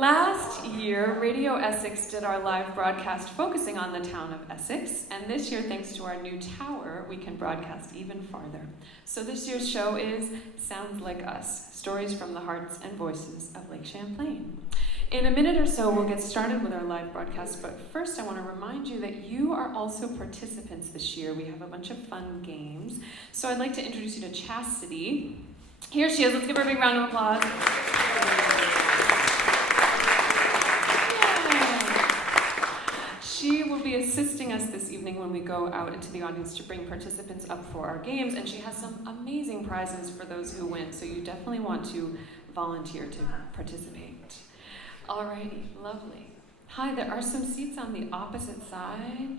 Last year, Radio Essex did our live broadcast focusing on the town of Essex, and this year, thanks to our new tower, we can broadcast even farther. So this year's show is Sounds Like Us, stories from the hearts and voices of Lake Champlain. In a minute or so, we'll get started with our live broadcast, but first I want to remind you that you are also participants this year. We have a bunch of fun games. So I'd like to introduce you to Chastity. Here she is. Let's give her a big round of applause. She will be assisting us this evening when we go out into the audience to bring participants up for our games, and she has some amazing prizes for those who win, so you definitely want to volunteer to participate. Alrighty, lovely. Hi, there are some seats on the opposite side.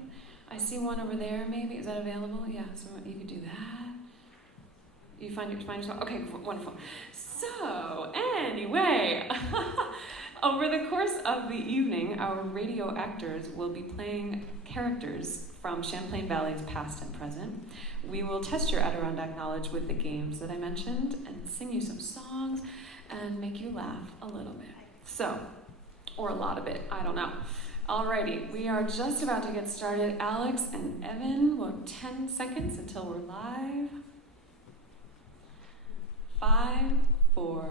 I see one over there, maybe. Is that available? Yeah, so you could do that. You find yourself? Okay, wonderful. So, anyway, over the course of the evening, our radio actors will be playing characters from Champlain Valley's past and present. We will test your Adirondack knowledge with the games that I mentioned and sing you some songs and make you laugh a little bit. So, or a lot of it, I don't know. Alrighty, we are just about to get started. Alex and Evan, we'll have 10 seconds until we're live. 5, 4,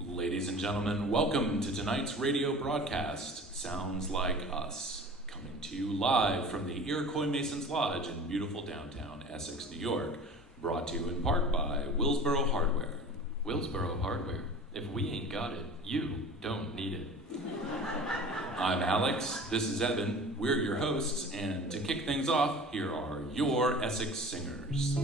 Ladies and gentlemen, welcome to tonight's radio broadcast, Sounds Like Us, coming to you live from the Iroquois Masons Lodge in beautiful downtown Essex, New York, brought to you in part by Willsboro Hardware. Willsboro Hardware. If we ain't got it, you don't need it. I'm Alex, this is Evan, we're your hosts, and to kick things off, here are your Essex singers.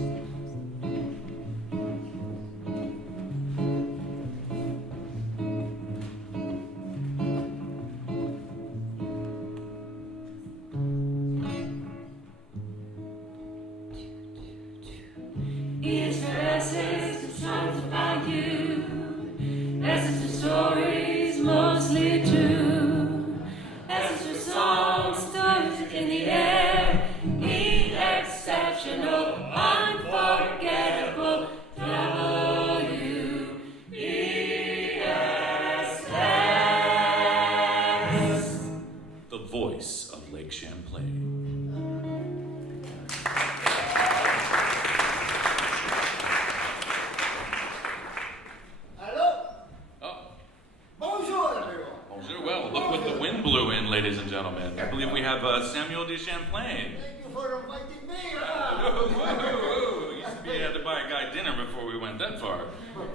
It's for Essex, the songs about you. Essex for stories, mostly true. Essex for songs, stories in the air. Exceptional, unforgettable. WESS. The voice of Lake Champlain. Ladies and gentlemen, I believe we have Samuel de Champlain. Thank you for inviting me. Used to be had to buy a guy dinner before we went that far.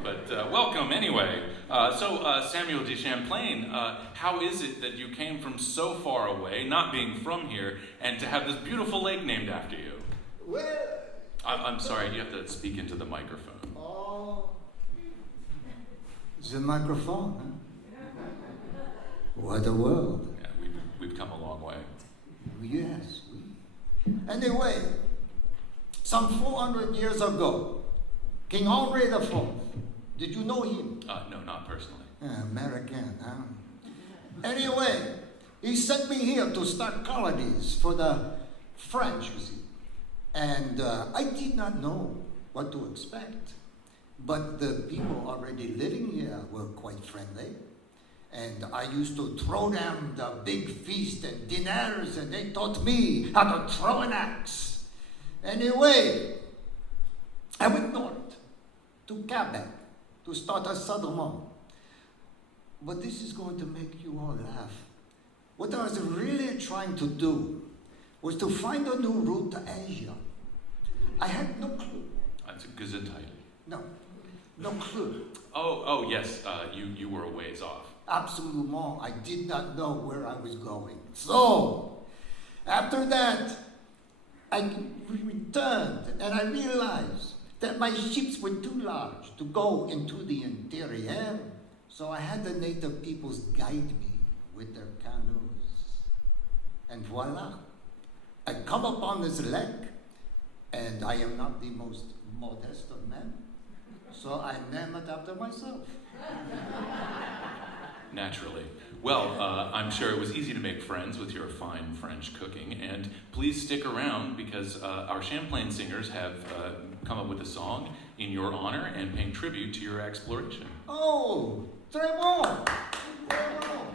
But welcome anyway. Samuel de Champlain, how is it that you came from so far away, not being from here, and to have this beautiful lake named after you? Well, I'm sorry, you have to speak into the microphone. oh, the microphone, huh? What a world. We've come a long way. Yes, Anyway, some 400 years ago, King Henri IV, did you know him? No, not personally. American, huh? Anyway, he sent me here to start colonies for the French, you see. And I did not know what to expect. But the people already living here were quite friendly. And I used to throw them the big feast and dinners, and they taught me how to throw an axe. Anyway, I went north to Quebec to start a settlement. But this is going to make you all laugh. What I was really trying to do was to find a new route to Asia. I had no clue. That's a Gesundheit. No clue. Oh, yes, you were a ways off. Absolument, I did not know where I was going. So, after that, I returned and I realized that my ships were too large to go into the interior. So I had the native peoples guide me with their canoes. And voila, I come upon this lake, and I am not the most modest of men. So I name it after myself. Naturally. Well, I'm sure it was easy to make friends with your fine French cooking, and please stick around because our Champlain singers have come up with a song in your honor and paying tribute to your exploration. Oh, très bon. Très bon.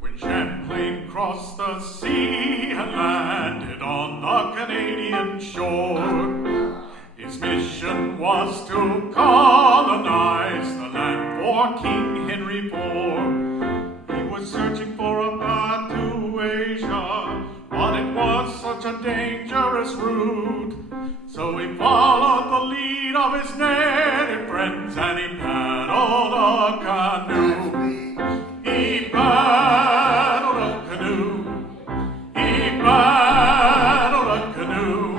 When Champlain crossed the sea and landed on the Canadian shore, his mission was to colonize the land for King Henry IV. He was searching for a path to Asia, but it was such a dangerous route. So he followed the lead of his native friends and he paddled a canoe. He paddled a canoe. He paddled a canoe.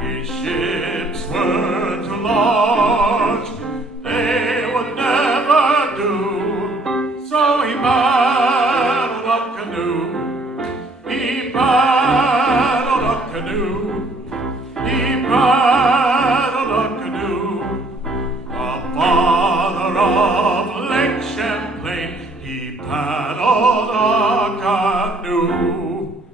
His ships were too large. They would never do. So he paddled a canoe. He paddled a canoe. He paddled a canoe. The father of Lake Champlain, he paddled a canoe.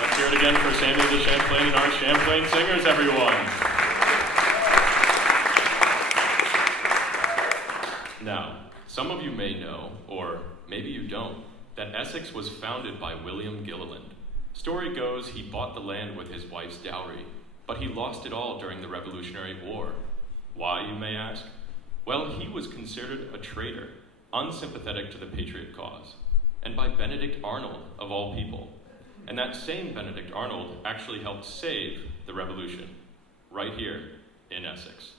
Let's hear it again for Samuel de Champlain and our Champlain singers, everyone. Now, some of you may know, or maybe you don't, that Essex was founded by William Gilliland. Story goes he bought the land with his wife's dowry, but he lost it all during the Revolutionary War. Why, you may ask? Well, he was considered a traitor, unsympathetic to the Patriot cause, and by Benedict Arnold, of all people. And that same Benedict Arnold actually helped save the Revolution, right here in Essex.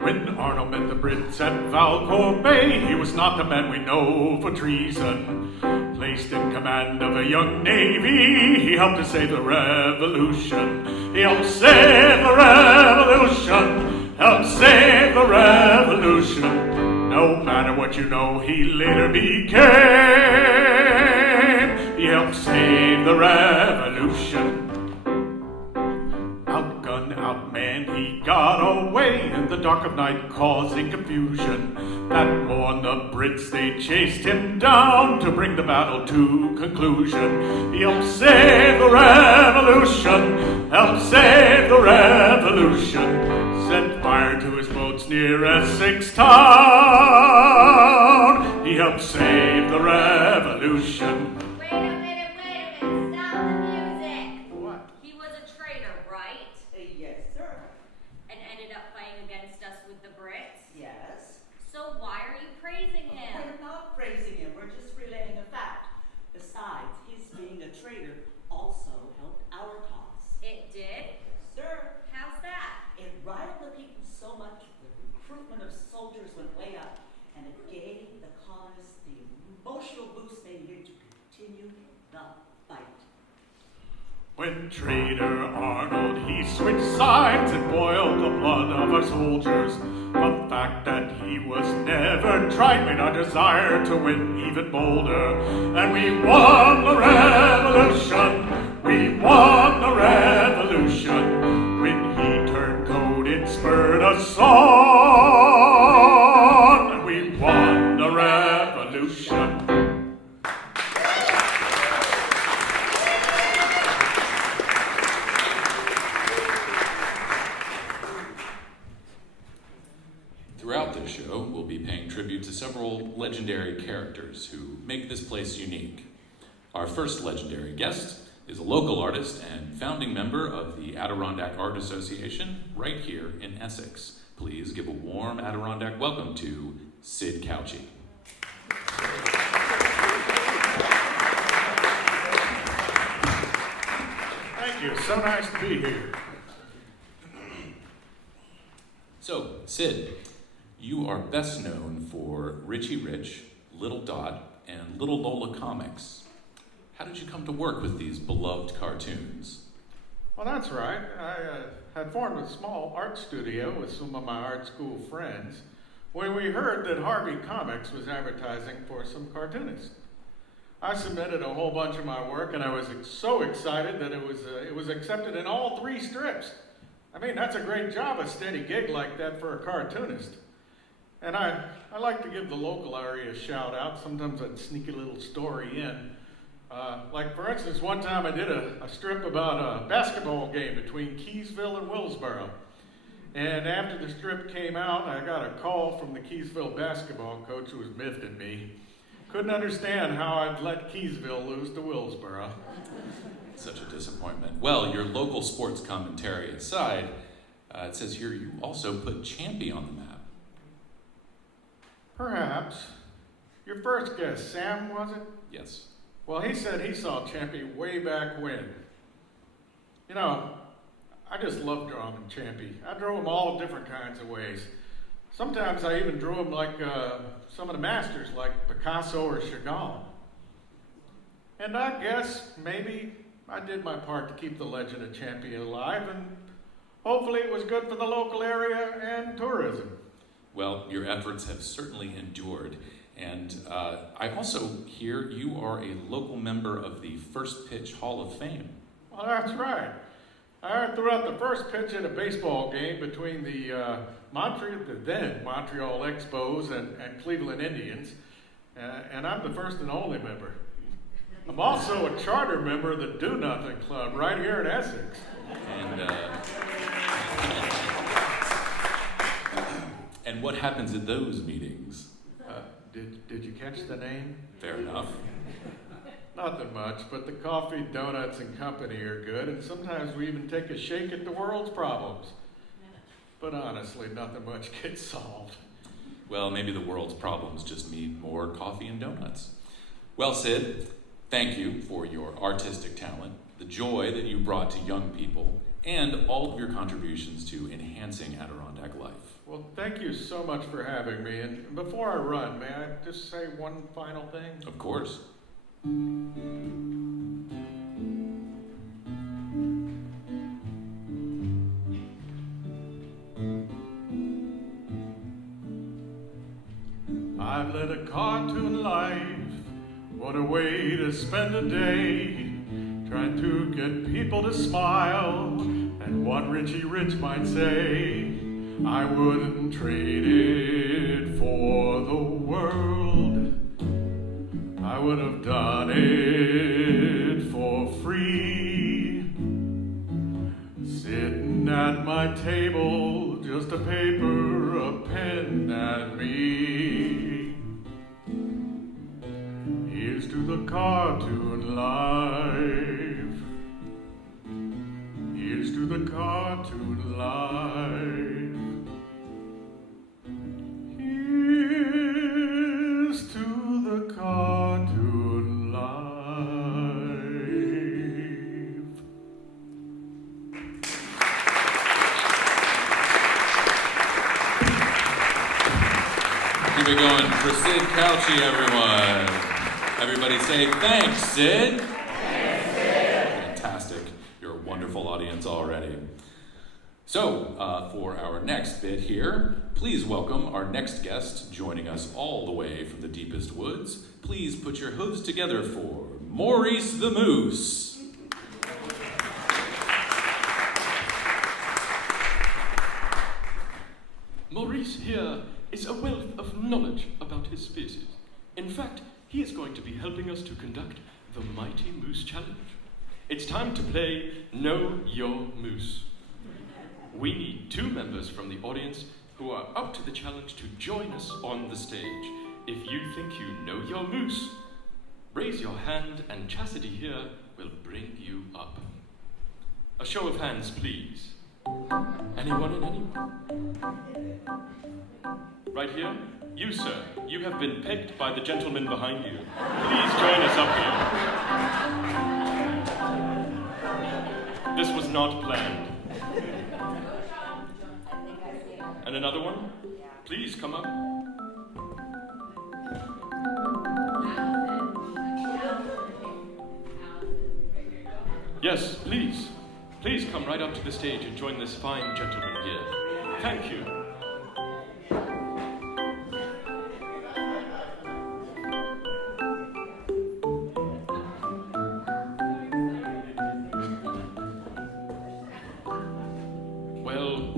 When Arnold met the Brits at Valcourt Bay, he was not the man we know for treason. Placed in command of a young navy, he helped to save the revolution. He helped save the revolution. Helped save the revolution. No matter what you know, he later became. He helped save the revolution. Outgunned, outmanned, he got away in the dark of night, causing confusion. That morn the Brits, they chased him down to bring the battle to conclusion. He helped save the revolution, helped save the revolution. Set fire to his boats near Essex town. He helped save the revolution. Wait a minute, stop the music. What? He was a traitor, right? Yes, sir. And ended up fighting against us with the Brits? Yes. So why are you praising him? We're not praising him. We're just relaying a fact. Besides, his being a traitor also helped our cause. It did? Yes, sir. How's that? It riled the people so much the recruitment of soldiers went way up, and it gave the colonists the emotional boost they needed to continue the fight. When traitor Arnold, he switched sides and boiled the blood of our soldiers. The fact that he was never tried made our desire to win even bolder. And we won the revolution. We won the revolution. When he turned cold, it spurred us on. We won the revolution. Throughout this show, we'll be paying tribute to several legendary characters who make this place unique. Our first legendary guest is a local artist and founding member of the Adirondack Art Association right here in Essex. Please give a warm Adirondack welcome to Sid Couchy. Thank you. So nice to be here. So, Sid, you are best known for Richie Rich, Little Dot, and Little Lola Comics. How did you come to work with these beloved cartoons? Well, that's right. I had formed a small art studio with some of my art school friends when we heard that Harvey Comics was advertising for some cartoonists. I submitted a whole bunch of my work, and I was so excited that it was accepted in all 3 strips. I mean, that's a great job, a steady gig like that for a cartoonist. And I like to give the local area a shout out. Sometimes I'd sneak a little story in. Like, for instance, one time I did a strip about a basketball game between Keysville and Willsboro. And after the strip came out, I got a call from the Keysville basketball coach who was miffed at me. Couldn't understand how I'd let Keysville lose to Willsboro. Such a disappointment. Well, your local sports commentary aside, it says here you also put Champy on the map. Perhaps. Your first guess, Sam, was it? Yes. Well, he said he saw Champy way back when. You know, I just love drawing Champy. I drew him all different kinds of ways. Sometimes I even drew him like some of the masters, like Picasso or Chagall. And I guess maybe I did my part to keep the legend of Champy alive, and hopefully it was good for the local area and tourism. Well, your efforts have certainly endured. And I also hear you are a local member of the First Pitch Hall of Fame. Well, that's right. I threw out the first pitch at a baseball game between the then Montreal Expos and Cleveland Indians, and I'm the first and only member. I'm also a charter member of the Do Nothing Club right here in Essex. And what happens at those meetings? Did you catch the name? Fair enough. Nothing much, but the coffee, donuts, and company are good, and sometimes we even take a shake at the world's problems. But honestly, nothing much gets solved. Well, maybe the world's problems just need more coffee and donuts. Well, Sid, thank you for your artistic talent, the joy that you brought to young people, and all of your contributions to enhancing Adirondack life. Well, thank you so much for having me. And before I run, may I just say one final thing? Of course. I've led a cartoon life, what a way to spend a day, trying to get people to smile, and what Richie Rich might say, I wouldn't trade it for the world. I would have done it for free. Sitting at my table, just a paper, a pen, and me. Here's to the cartoon life. Here's to the cartoon life. Here's to the cartoon life. Keep it going for Sid Cauchi, everyone. Everybody say thanks, Sid. Thanks, Sid. Fantastic. You're a wonderful audience already. So, for our next bit here, please welcome our next guest joining us all the way from the deepest woods. Please put your hooves together for Maurice the Moose. Maurice here is a wealth of knowledge about his species. In fact, he is going to be helping us to conduct the Mighty Moose Challenge. It's time to play Know Your Moose. We need 2 members from the audience who are up to the challenge to join us on the stage. If you think you know your moose, raise your hand and Chastity here will bring you up. A show of hands, please. Anyone and anyone? Right here? You, sir. You have been picked by the gentleman behind you. Please join us up here. This was not planned. And another one? Please come up. Yes, please. Please come right up to the stage and join this fine gentleman here. Thank you. Well,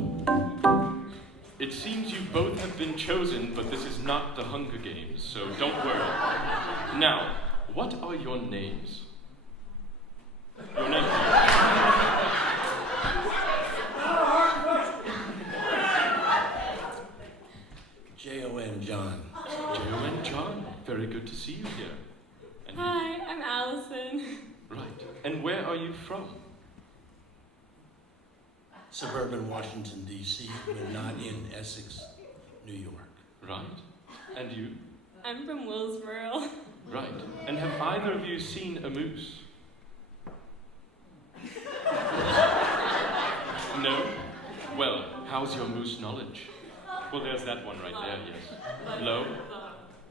it seems you both have been chosen, but this is not the Hunger Games, so don't worry. Now, what are your names? Your name? J-O-N, John. J-O-N, John. Very good to see you here. And you- Hi, I'm Allison. Right. And where are you from? Suburban Washington, D.C., but not in Essex, New York. Right. And you? I'm from Willsboro. Right. And have either of you seen a moose? No? Well, how's your moose knowledge? Well, there's that one right there, yes. Low?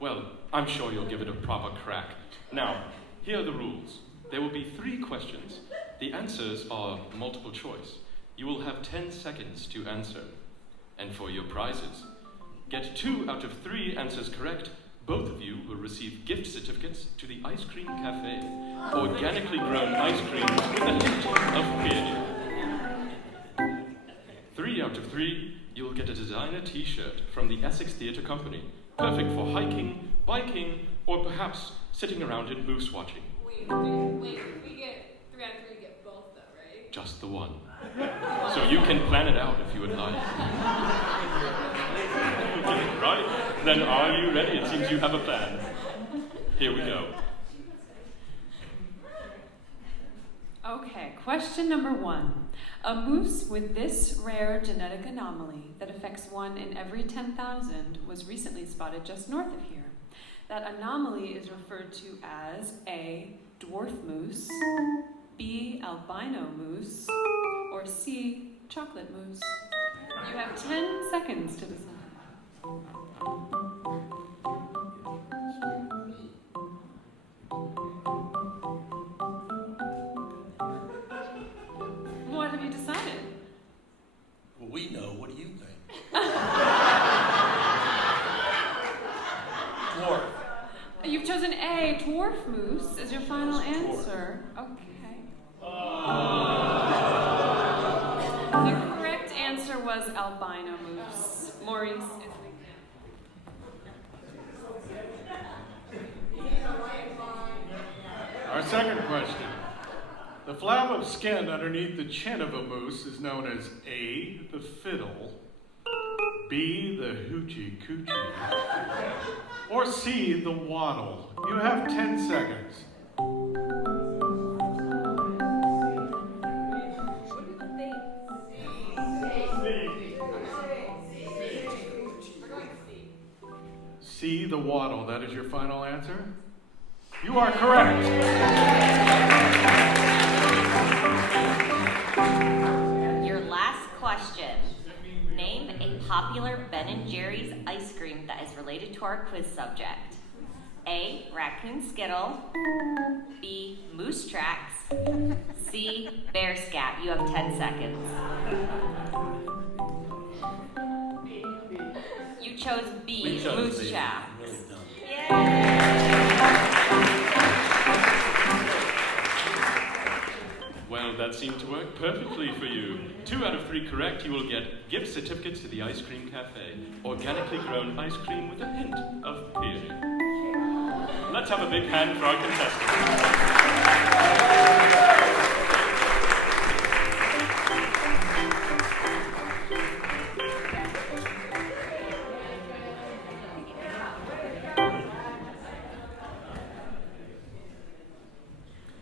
Well, I'm sure you'll give it a proper crack. Now, here are the rules. There will be 3 questions. The answers are multiple choice. You will have 10 seconds to answer. And for your prizes, get 2 out of 3 answers correct. Both of you will receive gift certificates to the Ice Cream Cafe. Organically grown ice cream with a hint of peony. 3 out of 3, you will get a designer t-shirt from the Essex Theatre Company. Perfect for hiking, biking, or perhaps sitting around and moose watching. Wait, if we get 3 out of 3, get both though, right? Just the one. So you can plan it out if you would like. Right? Then are you ready? It seems you have a plan. Here we go. Okay, question number 1. A moose with this rare genetic anomaly that affects 1 in every 10,000 was recently spotted just north of here. That anomaly is referred to as A, dwarf moose, B, albino moose, or C, chocolate moose. You have 10 seconds to decide. What have you decided? Well, we know. What do you think? Dwarf. You've chosen A, dwarf moose, as your final answer. Okay. The correct answer was albino moose. Maurice, if we Our second question. The flap of skin underneath the chin of a moose is known as A, the fiddle, B, the hoochie coochie, or C, the waddle. You have 10 seconds. C, the waddle. That is your final answer? You are correct. Your last question. Name a popular Ben & Jerry's ice cream that is related to our quiz subject. A, raccoon skittle. B, moose tracks. C, bear scat. You have 10 seconds. You chose B, We chose moose B. tracks. Really dumb. Well, that seemed to work perfectly for you. 2 out of 3 correct, you will get gift certificates to the Ice Cream Cafe. Organically grown ice cream with a hint of peony. Let's have a big hand for our contestants.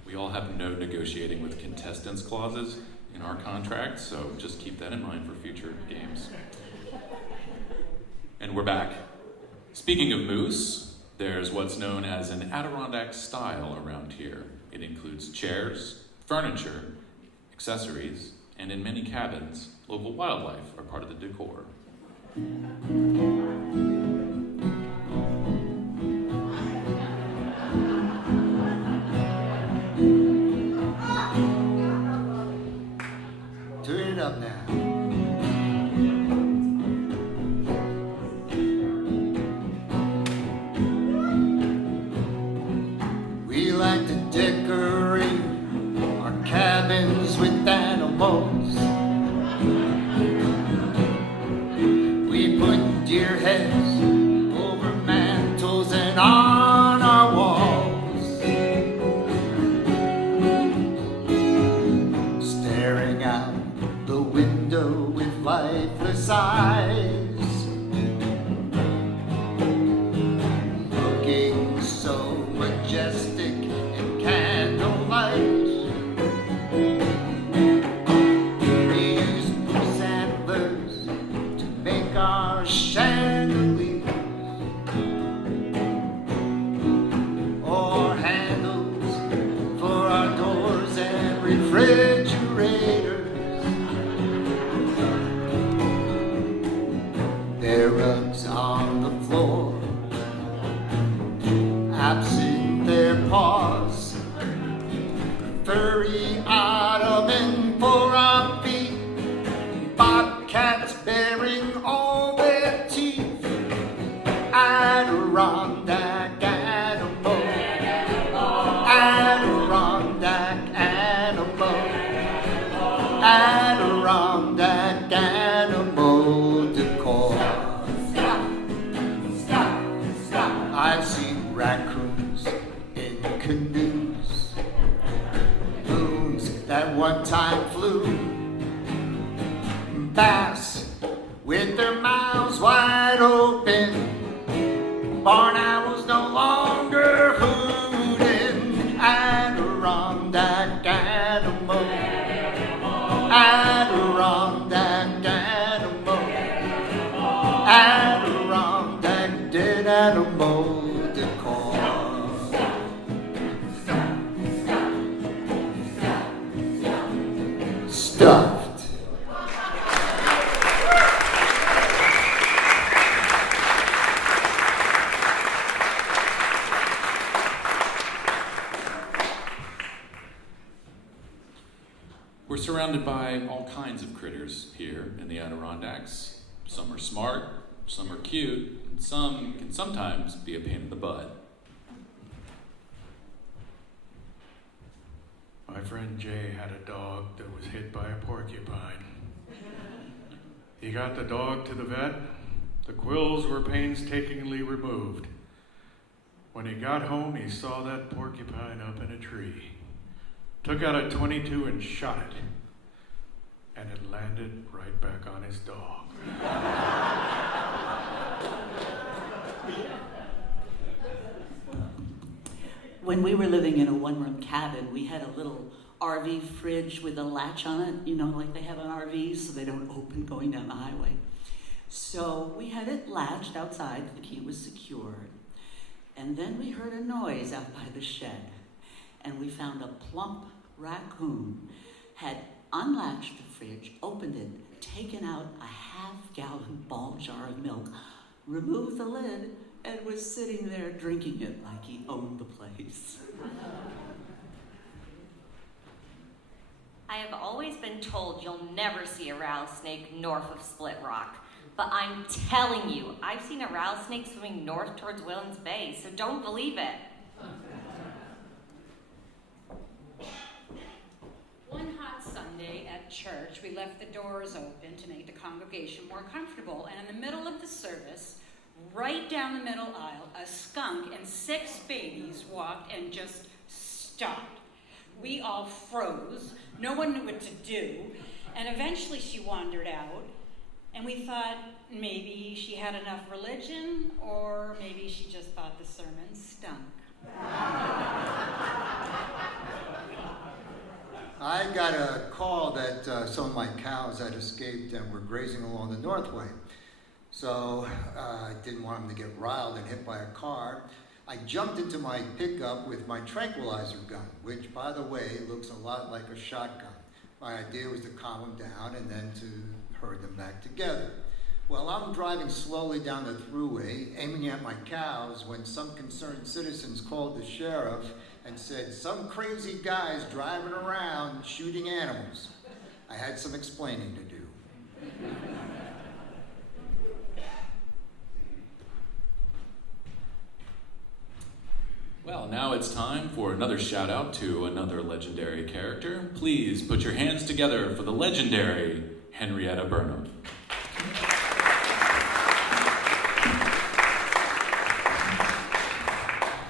We all have no negotiating with contestants clauses in our contract, so just keep that in mind for future games. And we're back. Speaking of moose, there's what's known as an Adirondack style around here. It includes chairs, furniture, accessories, and in many cabins, local wildlife are part of the decor. like to decorate our cabins with animals. We put deer heads over mantles and on our walls, staring out the window with lifeless eyes, looking so majestic in candlelight. We use moose antlers to make our chandeliers, or handles for our doors and refrigerators. Their rugs on the floor, absent their paws, furry ottoman for our feet, bobcats bearing all their teeth, Adirondack animal, Adirondack animal, Adirondack animal decor. I've seen raccoons in canoes, loons that one time flew, bass with their mouths wide open, barn owls no longer hooting, Adirondack animal, Adirondack animal, Adirondack dead animal decor. Stuffed. We're surrounded by all kinds of critters here in the Adirondacks. Some are smart, some are cute, and some can sometimes be a pain in the butt. My friend Jay had a dog that was hit by a porcupine. He got the dog to the vet. The quills were painstakingly removed. When he got home, he saw that porcupine up in a tree. Took out a .22 and shot it. And it landed right back on his dog. When we were living in a one-room cabin, we had a little RV fridge with a latch on it, you know, like they have on RVs so they don't open going down the highway. So we had it latched outside, the key was secured. And then we heard a noise out by the shed. And we found a plump raccoon had unlatched the fridge, opened it, taken out a half-gallon ball jar of milk, removed the lid, and was sitting there drinking it like he owned the place. I have always been told you'll never see a rattlesnake north of Split Rock. But I'm telling you, I've seen a rattlesnake swimming north towards Waylands Bay, so don't believe it. One hot Sunday at church, we left the doors open to make the congregation more comfortable, and in the middle of the service, right down the middle aisle, a skunk and 6 babies walked and just stopped. We all froze, no one knew what to do, and eventually she wandered out, and we thought maybe she had enough religion, or maybe she just thought the sermon stunk. I got a call that some of my cows had escaped and were grazing along the Northway. So I didn't want them to get riled and hit by a car. I jumped into my pickup with my tranquilizer gun, which, by the way, looks a lot like a shotgun. My idea was to calm them down and then to herd them back together. Well, I'm driving slowly down the thruway, aiming at my cows, when some concerned citizens called the sheriff and said, "Some crazy guy's driving around shooting animals." I had some explaining to do. Well, now it's time for another shout out to another legendary character. Please put your hands together for the legendary Henrietta Burnham.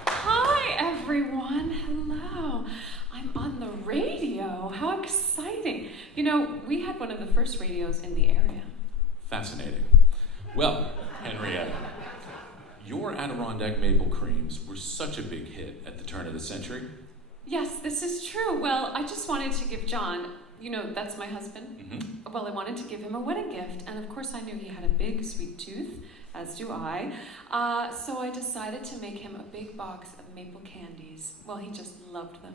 Hi, everyone. Hello. I'm on the radio. How exciting. You know, we had one of the first radios in the area. Fascinating. Well, Henrietta, your Adirondack maple creams were such a big hit at the turn of the century. Yes, this is true. Well, I just wanted to give John, you know, that's my husband. Mm-hmm. Well, I wanted to give him a wedding gift, and of course I knew he had a big sweet tooth, as do I. So I decided to make him a big box of maple candies. Well, he just loved them.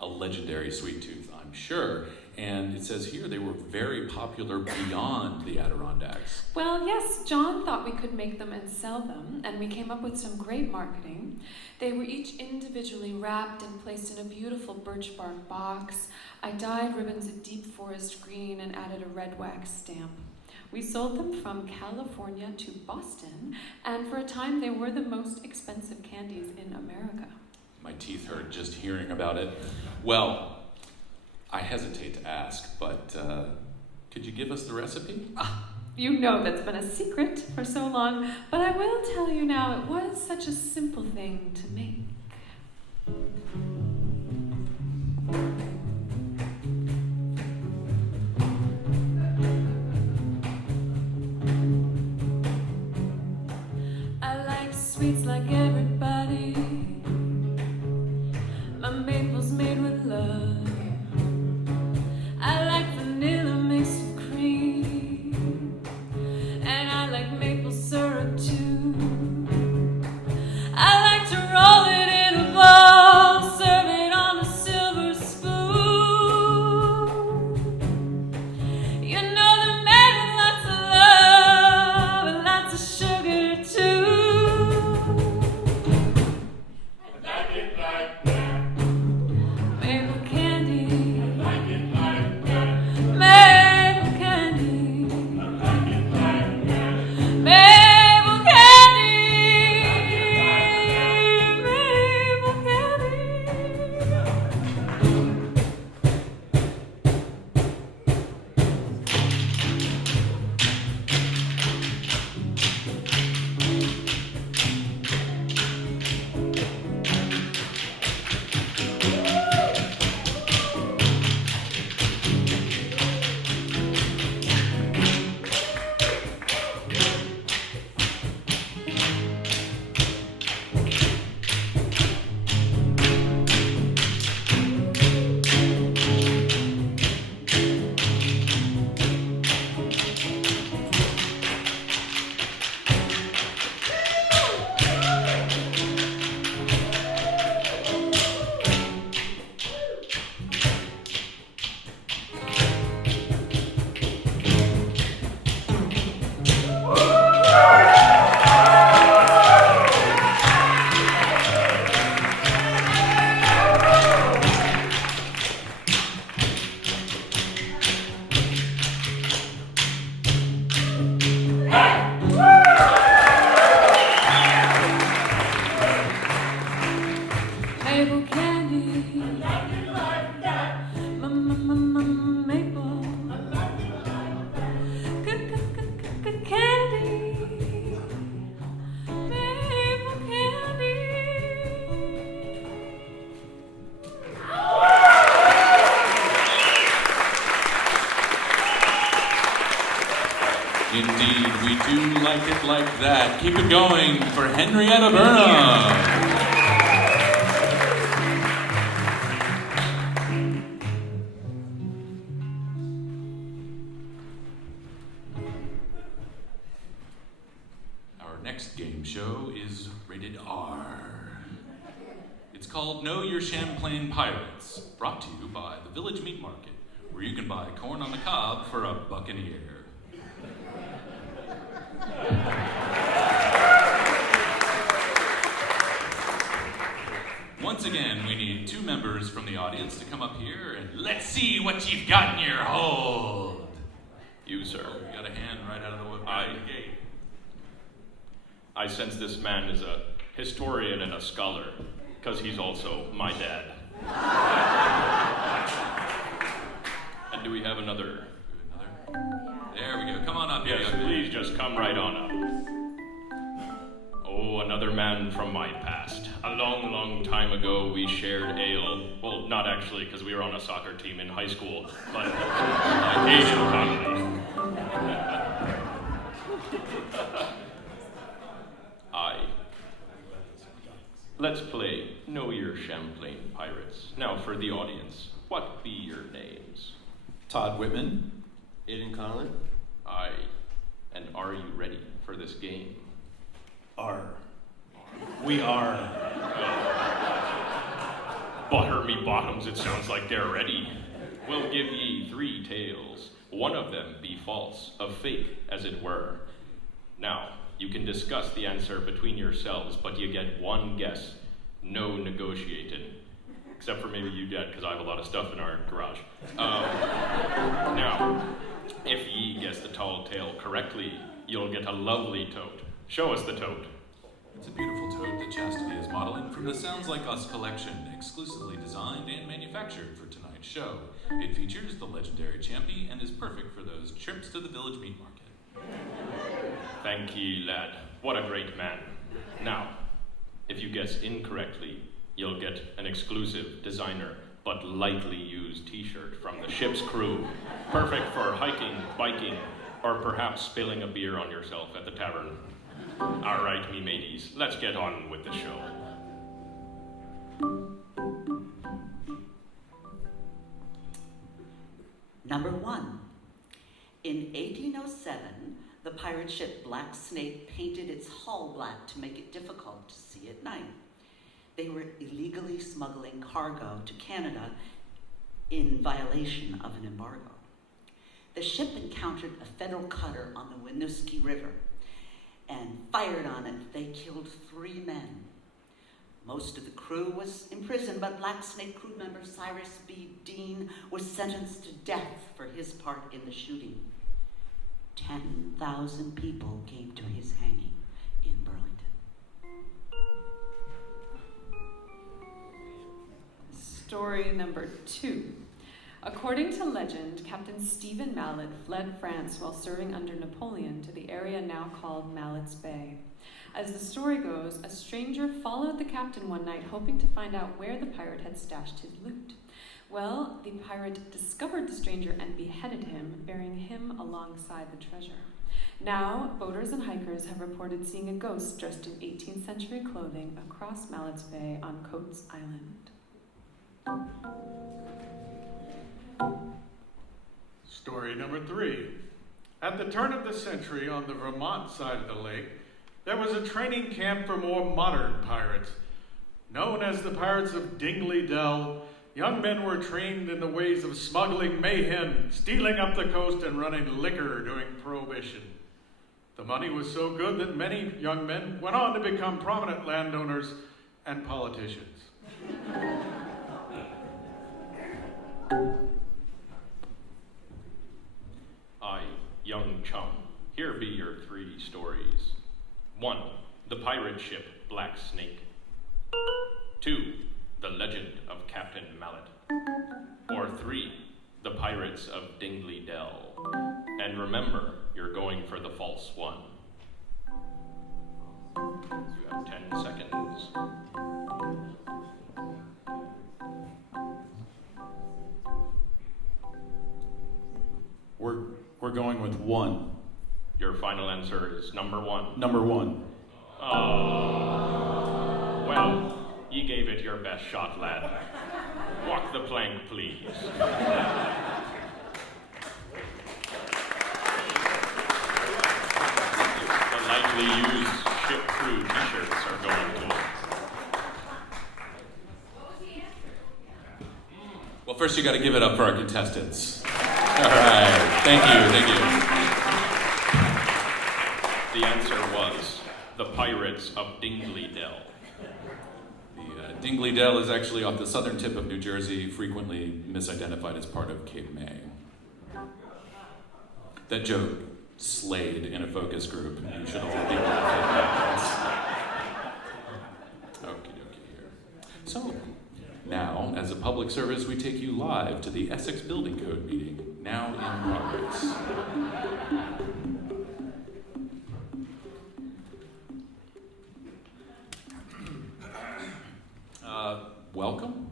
A legendary sweet tooth, I'm sure. And it says here they were very popular beyond the Adirondacks. Well, yes, John thought we could make them and sell them, and we came up with some great marketing. They were each individually wrapped and placed in a beautiful birch bark box. I dyed ribbons a deep forest green and added a red wax stamp. We sold them from California to Boston, and for a time they were the most expensive candies in America. My teeth hurt just hearing about it. Well, I hesitate to ask, but could you give us the recipe? You know that's been a secret for so long, but I will tell you now, it was such a simple thing to make. I like sweets like everybody. My maple's made with love. I like vanilla mixed with cream, and I like maple syrup too. I like to roll it in a bowl, serve it on a silver spoon. You know they're made with lots of love and lots of sugar too. Maple candy. Maple candy. Maple candy. Maple candy. Maple candy. Maple. Candy. Maple candy. Indeed, we do like it like that. Keep it going for Henrietta Burnham. Our next game show is rated R. It's called Know Your Champlain Pirates, brought to you by the Village Meat Market, where you can buy corn on the cob for $1 a year. Once again, we need 2 members from the audience to come up here and let's see what you've got in your hold. You, sir. You got a hand right out of the gate. I sense this man is a historian and a scholar, because he's also my dad. And do we have another? There we go. Come on up here. Yes, young man. please just come right on up. Oh, another man from my past. A long, long time ago, we shared ale. Well, not actually, because we were on a soccer team in high school, but Asian family. Let's play Know Your Champlain Pirates. Now for the audience, what be your names? Todd Whitman. Aiden Conlon. Aye. And are you ready for this game? We are. Butter me bottoms, it sounds like they're ready. We'll give ye 3 tales. One of them be false, a fake, as it were. Now, you can discuss the answer between yourselves, but you get one guess. No negotiating. Except for maybe you, Dad, because I have a lot of stuff in our garage. Now, if ye guess the tall tale correctly, you'll get a lovely tote. Show us the tote. It's a beautiful tote that Chastity is modeling from the Sounds Like Us collection, exclusively designed and manufactured for tonight's show. It features the legendary Champy and is perfect for those trips to the village meat market. Thank ye, lad. What a great man. Now, if you guess incorrectly, you'll get an exclusive designer but lightly used t-shirt from the ship's crew. Perfect for hiking, biking, or perhaps spilling a beer on yourself at the tavern. All right, me mateys, let's get on with the show. Number 1. In 1807, the pirate ship Black Snake painted its hull black to make it difficult to see at night. They were illegally smuggling cargo to Canada in violation of an embargo. The ship encountered a federal cutter on the Winooski River and fired on it. They killed 3 men. Most of the crew was imprisoned, but Black Snake crew member Cyrus B. Dean was sentenced to death for his part in the shooting. 10,000 people came to his hanging in Burlington. Story number 2. According to legend, Captain Stephen Mallet fled France while serving under Napoleon to the area now called Mallet's Bay. As the story goes, a stranger followed the captain one night hoping to find out where the pirate had stashed his loot. Well, the pirate discovered the stranger and beheaded him, burying him alongside the treasure. Now, boaters and hikers have reported seeing a ghost dressed in 18th century clothing across Mallet's Bay on Coates Island. Story number 3. At the turn of the century, on the Vermont side of the lake, there was a training camp for more modern pirates. Known as the Pirates of Dingley Dell, young men were trained in the ways of smuggling mayhem, stealing up the coast, and running liquor during Prohibition. The money was so good that many young men went on to become prominent landowners and politicians. Aye, young chum, here be your 3 stories. 1. The pirate ship Black Snake. 2. The legend of Captain Mallet. Or 3. The Pirates of Dingley Dell. And remember, you're going for the false one. You have 10 seconds. We're going with 1. Your final answer is number 1. Number 1. Oh. Well, you gave it your best shot, lad. Walk the plank, please. The lightly used ship crew t-shirts are going to. Well, first you got to give it up for our contestants. All right, thank you. The answer was the Pirates of Dingley Dell. The Dingley Dell is actually off the southern tip of New Jersey, frequently misidentified as part of Cape May. That joke slayed in a focus group. You should all be laughing at So, now, as a public service, we take you live to the Essex Building Code meeting, now in progress. Welcome.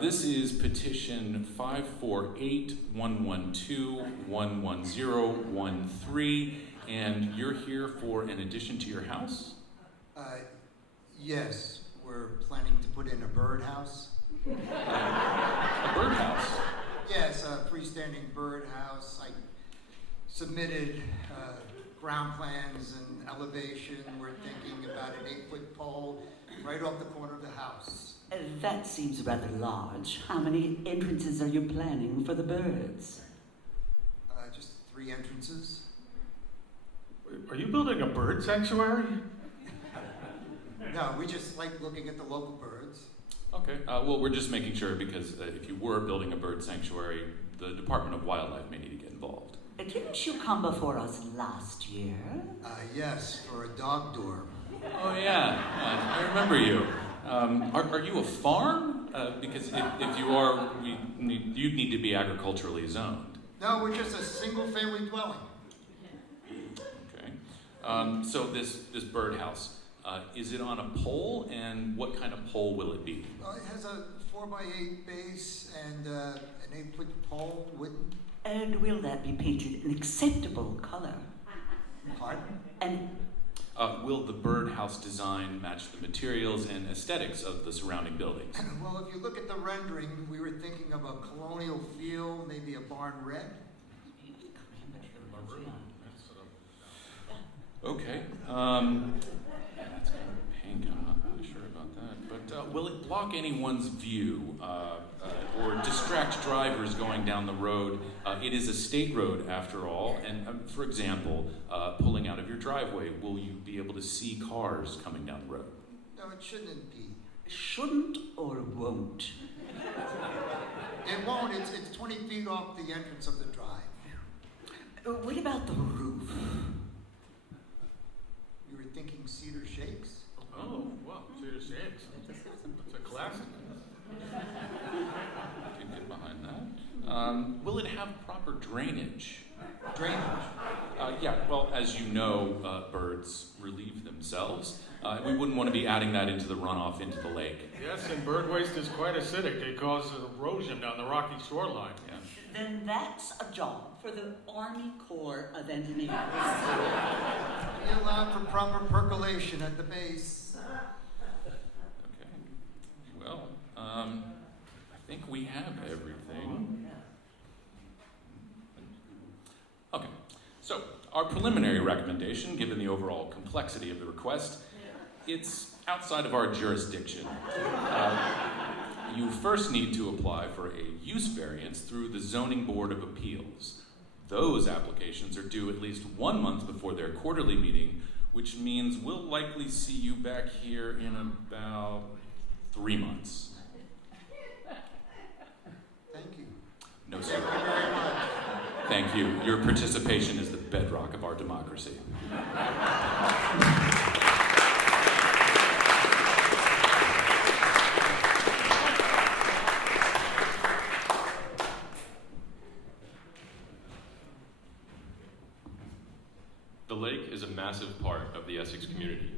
This is petition 548-112-11013, and you're here for an addition to your house? Yes, we're planning to put in a birdhouse. A birdhouse? Yes, a freestanding birdhouse. I submitted ground plans and elevation. We're thinking about an 8-foot pole right off the corner of the house. That seems rather large. How many entrances are you planning for the birds? Just 3 entrances. Are you building a bird sanctuary? No, we just like looking at the local birds. Okay. Well, we're just making sure because if you were building a bird sanctuary, the Department of Wildlife may need to get involved. Didn't you come before us last year? Yes, for a dog door. Oh yeah, I remember you. Are you a farm? Because if you are, you'd need to be agriculturally zoned. No, we're just a single-family dwelling. Okay. So this birdhouse, is it on a pole, and what kind of pole will it be? It has a 4x8 base and an 8-foot pole, wooden. And will that be painted an acceptable color? Pardon? And will the birdhouse design match the materials and aesthetics of the surrounding buildings? Well, if you look at the rendering, we were thinking of a colonial feel, maybe a barn red. Okay. That's kind of pink. I'm not really sure about that. But will it block anyone's view or distract drivers going down the road? It is a state road, after all. And for example, pulling out of your driveway, will you be able to see cars coming down the road? No, it shouldn't be. shouldn't or won't? It won't. It's 20 feet off the entrance of the drive. What about the roof? You were thinking cedar shakes? Oh, well, Cedar Shakes. That's a classic. Can get behind that. Will it have proper drainage? Drainage? Yeah, well, as you know, birds relieve themselves. We wouldn't want to be adding that into the runoff into the lake. Yes, and bird waste is quite acidic. They cause erosion down the rocky shoreline. Yeah. Then that's a job for the Army Corps of Engineers. Be allowed for proper percolation at the base. Okay. Well, I think we have everything. Okay. So, our preliminary recommendation, given the overall complexity of the request, it's outside of our jurisdiction. You first need to apply for a use variance through the Zoning Board of Appeals. Those applications are due at least 1 month before their quarterly meeting, which means we'll likely see you back here in about 3 months. Thank you. No, sir. Thank you very much. Thank you. Your participation is the bedrock of our democracy. The lake is a massive part of the Essex community.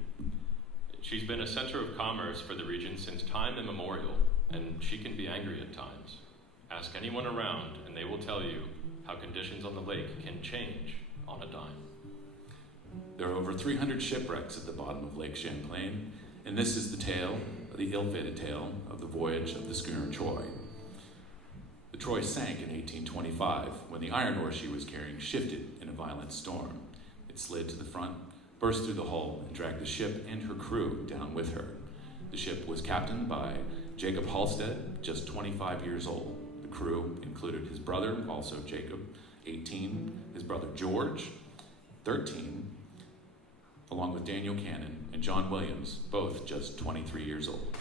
She's been a center of commerce for the region since time immemorial, and she can be angry at times. Ask anyone around, and they will tell you how conditions on the lake can change on a dime. There are over 300 shipwrecks at the bottom of Lake Champlain, and this is the tale, the ill-fated tale, of the voyage of the schooner Troy. The Troy sank in 1825 when the iron ore she was carrying shifted in a violent storm. It slid to the front, burst through the hull, and dragged the ship and her crew down with her. The ship was captained by Jacob Halstead, just 25 years old. The crew included his brother, also Jacob, 18, his brother George, 13, along with Daniel Cannon and John Williams, both just 23 years old.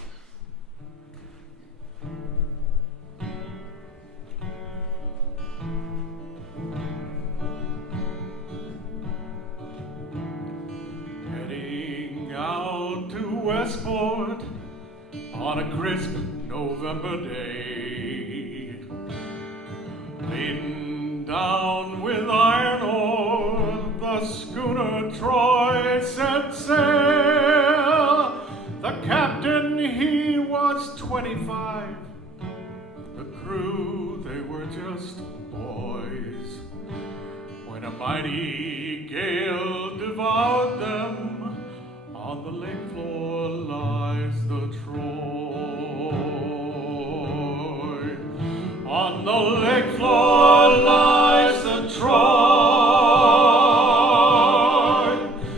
Heading out to Westport crisp November day. Laden down with iron ore, the schooner Troy set sail. The captain, he was 25. The crew, they were just boys. When a mighty gale devoured them, on the lake floor lies the Troy. On the lake floor lies the Troy.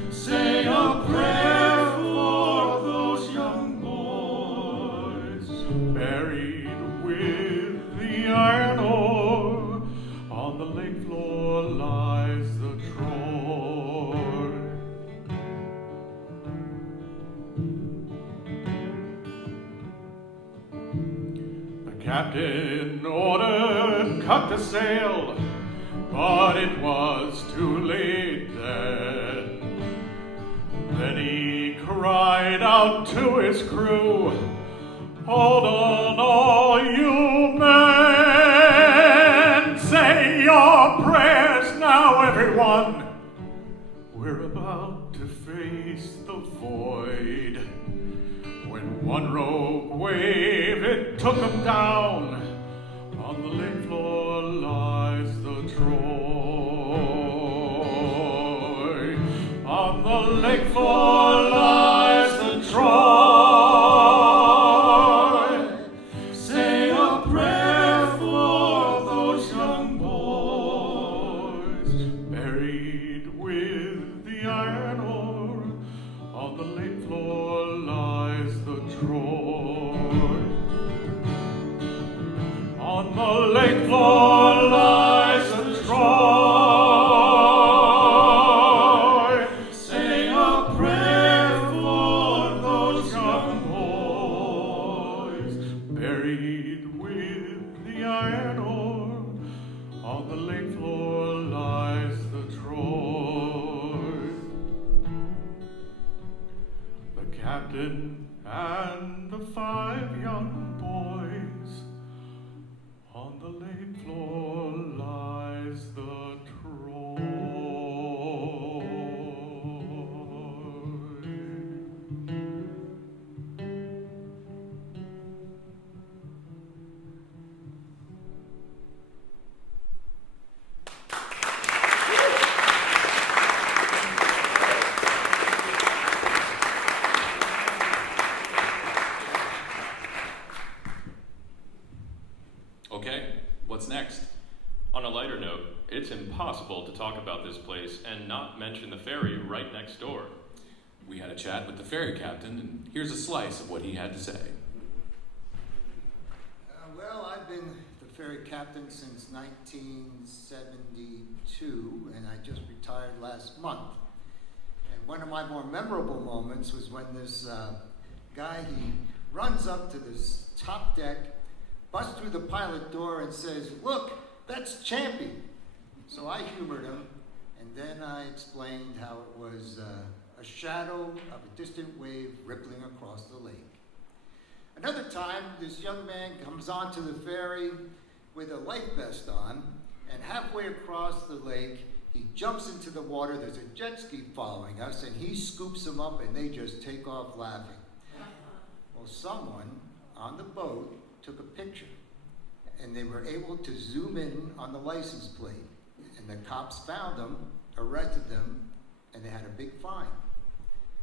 Say a prayer for those young boys buried with the iron ore. On the lake floor lies the Troy. The captain ordered cut the sail, but it was too late then. Then he cried out to his crew, hold on all you men, say your prayers now everyone. We're about to face the void. When one rogue wave, it took him down. On the lake floor lies the Troy. On the lake floor lies the Troy. Say a prayer for those young boys buried with the iron ore. On the lake floor lies the Troy. On the lake floor lies the Troy. Say a prayer for those young boys buried with the iron ore. On the lake floor lies the Troy. The captain and the 5 young boys. On the lake floor lies the Troy. Okay, what's next? On a lighter note, it's impossible to talk about this place and not mention the ferry right next door. We had a chat with the ferry captain, and here's a slice of what he had to say. Well, I've been the ferry captain since 1972, and I just retired last month. And one of my more memorable moments was when this guy, he runs up to this top deck, busts through the pilot door and says, "Look, that's Champy." So I humored him, and then I explained how it was a shadow of a distant wave rippling across the lake. Another time, this young man comes onto the ferry with a life vest on, and halfway across the lake, he jumps into the water. There's a jet ski following us, and he scoops him up, and they just take off laughing. Well, someone on the boat took a picture, and they were able to zoom in on the license plate. And the cops found them, arrested them, and they had a big fine.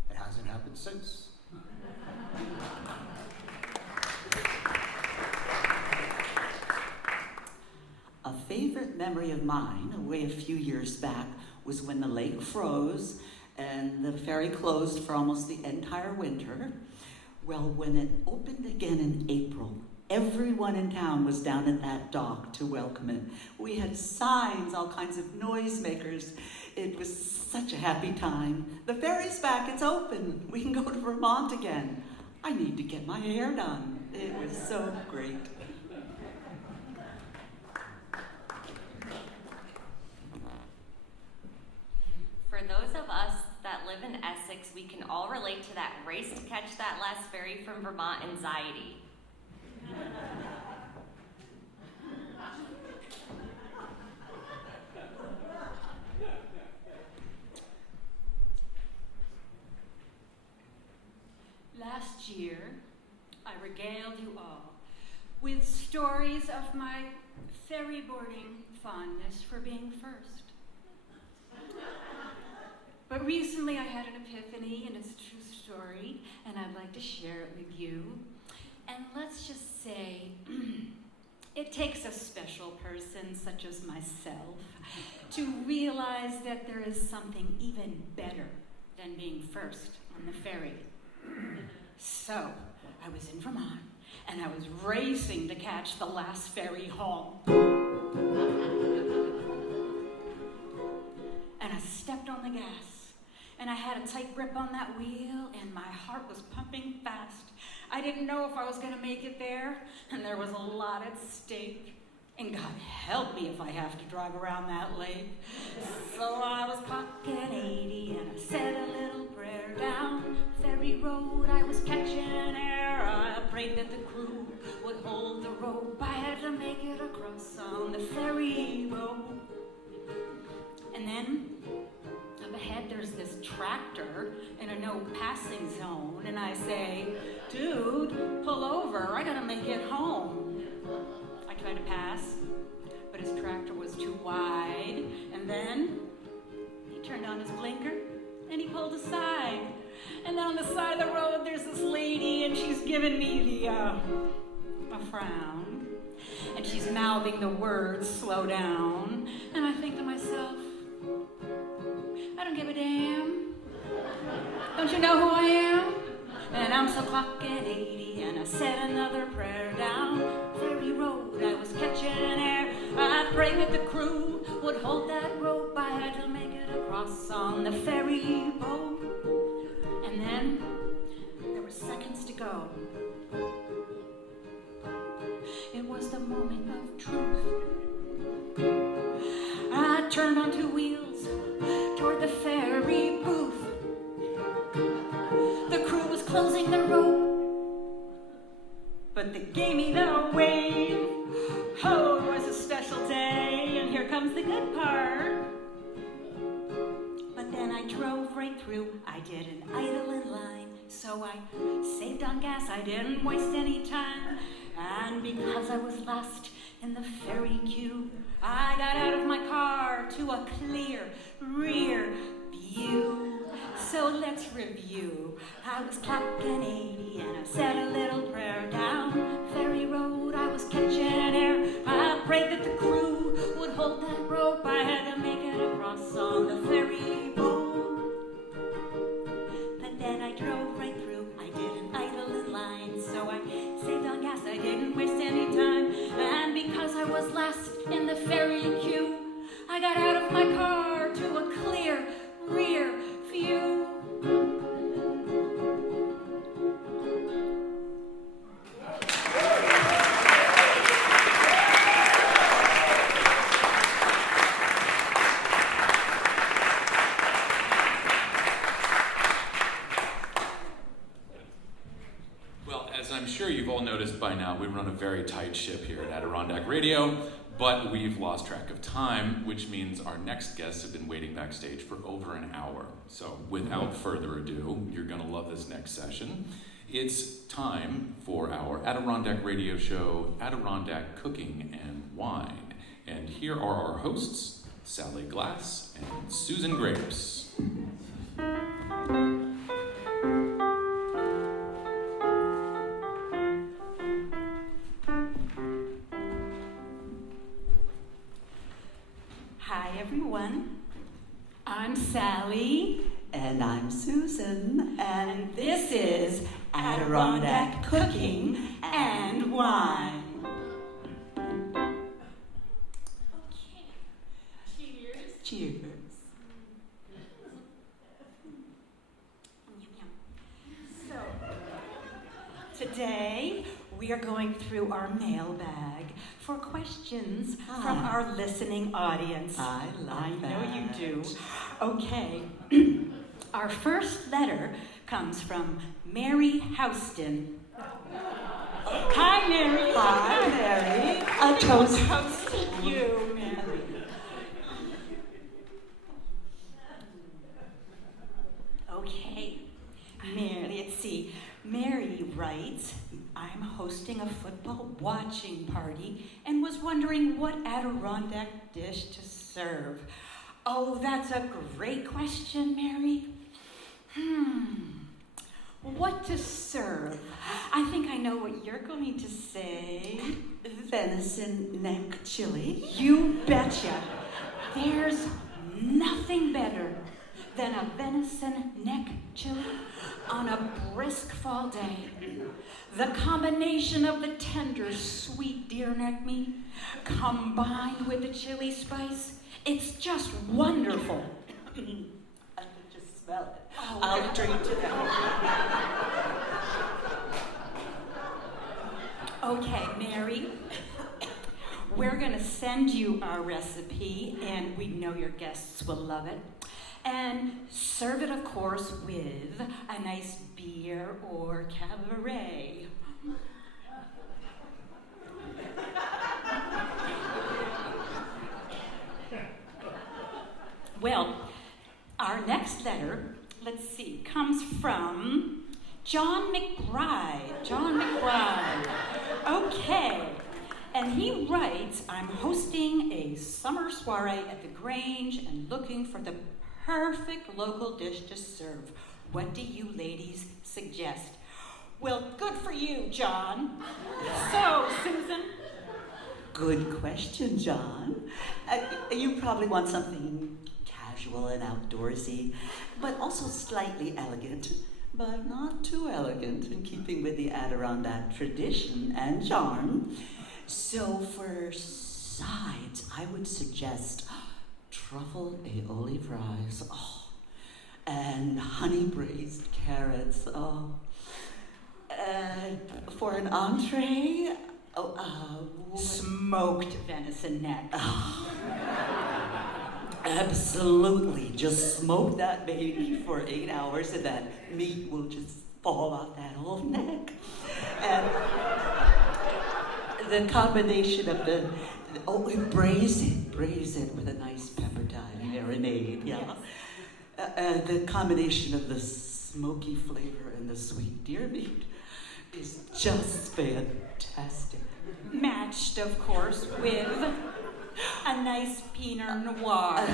It hasn't happened since. A favorite memory of mine, away a few years back, was when the lake froze and the ferry closed for almost the entire winter. Well, when it opened again in April, everyone in town was down at that dock to welcome it. We had signs, all kinds of noisemakers. It was such a happy time. The ferry's back, it's open. We can go to Vermont again. I need to get my hair done. It was so great. For those of us that live in Essex, we can all relate to that race to catch that last ferry from Vermont anxiety. Last year, I regaled you all with stories of my ferry boarding fondness for being first. But recently I had an epiphany, and it's a true story, and I'd like to share it with you. And let's just say, it takes a special person such as myself to realize that there is something even better than being first on the ferry. So, I was in Vermont, and I was racing to catch the last ferry home. And I stepped on the gas, and I had a tight grip on that wheel, and my heart was pumping fast. I didn't know if I was gonna make it there, and there was a lot at stake. And God help me if I have to drive around that lake. So I was clocking 80, and I said a little prayer down ferry road. I was catching air. I prayed that the crew would hold the rope. I had to make it across on the ferry road. And then up ahead there's this tractor in a no passing zone, and I say, dude, pull over, I gotta make it home. I tried to pass, but his tractor was too wide, and then he turned on his blinker and he pulled aside. And on the side of the road there's this lady, and she's giving me a frown, and she's mouthing the words, slow down. And I think to myself, I don't give a damn. Don't you know who I am? And I'm so clocking 80, and I said another prayer down ferry road. I was catching air. I prayed that the crew would hold that rope. I had to make it across on the ferry boat. And then there were seconds to go. It was the moment of truth. I turned on two wheels toward the ferry booth. The crew was closing the rope, but they gave me the wave. Oh, it was a special day, and here comes the good part. But then I drove right through. I didn't idle in line, so I saved on gas. I didn't waste any time. And because I was last in the ferry queue, I got out of my car to a clear rear view. So let's review. I was clocking 80, and I said a little prayer down ferry road. I was catching air. I prayed that the crew would hold that rope. I had to make it across on the ferry boat. But then I drove right through. I didn't idle in line, so I saved on gas. I didn't waste any time. And because I was last in the ferry queue, I got out of my car to a clear rear view. Well, as I'm sure you've all noticed by now, we run a very tight ship here at Adirondack Radio, but we've lost track of time, which means our next guests have been waiting backstage for over an hour. So without further ado, you're gonna love this next session. It's time for our Adirondack Radio show, Adirondack Cooking and Wine. And here are our hosts, Sally Glass and Susan Grapes. Hi everyone, I'm Sally. And I'm Susan. And this is Adirondack Cooking and Wine. Okay. Cheers. Cheers. So, today we are going through our mailbag for questions from our listening audience. I love that. I know you do. Okay. Our first letter comes from Mary Houston. Hi, Mary. Hi, Mary. A toast. Toast to you, Mary. Okay. Mary, let's see. Mary hosting a football watching party and was wondering what Adirondack dish to serve. Oh, that's a great question, Mary. What to serve? I think I know what you're going to say. Venison neck chili. You betcha. There's nothing better than a venison neck chili on a brisk fall day. The combination of the tender, sweet deer neck meat combined with the chili spice, it's just wonderful. I can just smell it. Oh, I'll drink to that. Okay, Mary, we're going to send you our recipe, and we know your guests will love it. And serve it, of course, with a nice beer or cabaret. Well, our next letter, let's see, comes from John McBride. John McBride. Okay. And he writes, I'm hosting a summer soiree at the Grange and looking for the perfect local dish to serve. What do you ladies suggest? Well, good for you, John. So, Susan? Good question, John. You probably want something casual and outdoorsy, but also slightly elegant, but not too elegant, in keeping with the Adirondack tradition and charm. So for sides, I would suggest truffle aioli fries, and honey braised carrots. For an entree, smoked venison neck. Absolutely, just smoke that baby for 8 hours, and that meat will just fall off that whole neck. And the combination of braise it with a nice pepper dye marinade, yeah. The combination of the smoky flavor and the sweet deer meat is just fantastic. Matched, of course, with a nice Pinot Noir.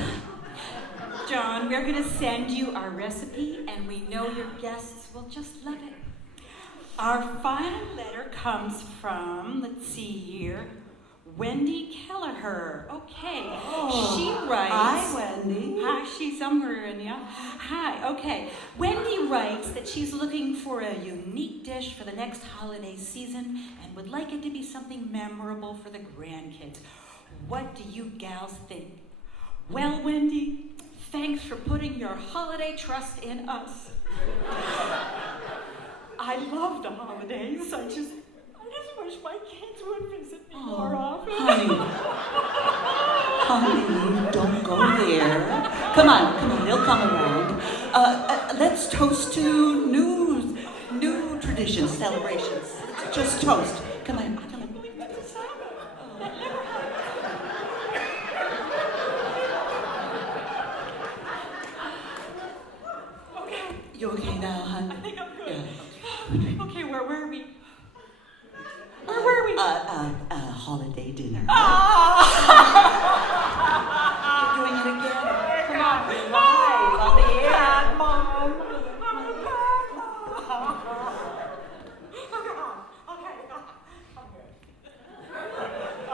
John, we're going to send you our recipe, and we know your guests will just love it. Our final letter comes from, let's see here, Wendy Kelleher. Okay, she writes. Hi, Wendy. Hi, she's somewhere in ya. Hi, okay. Wendy writes that she's looking for a unique dish for the next holiday season and would like it to be something memorable for the grandkids. What do you gals think? Well, Wendy, thanks for putting your holiday trust in us. I love the holidays. I just wish my kids would visit me more often. Honey, don't go there. Come on, they'll come around. Let's toast to new traditions, celebrations. Just toast. Come on. You okay now, hon? I think I'm good. Yeah. Okay, where were we? Where were we? Holiday dinner. You're doing it again? Come on, we're live on the air. Mom.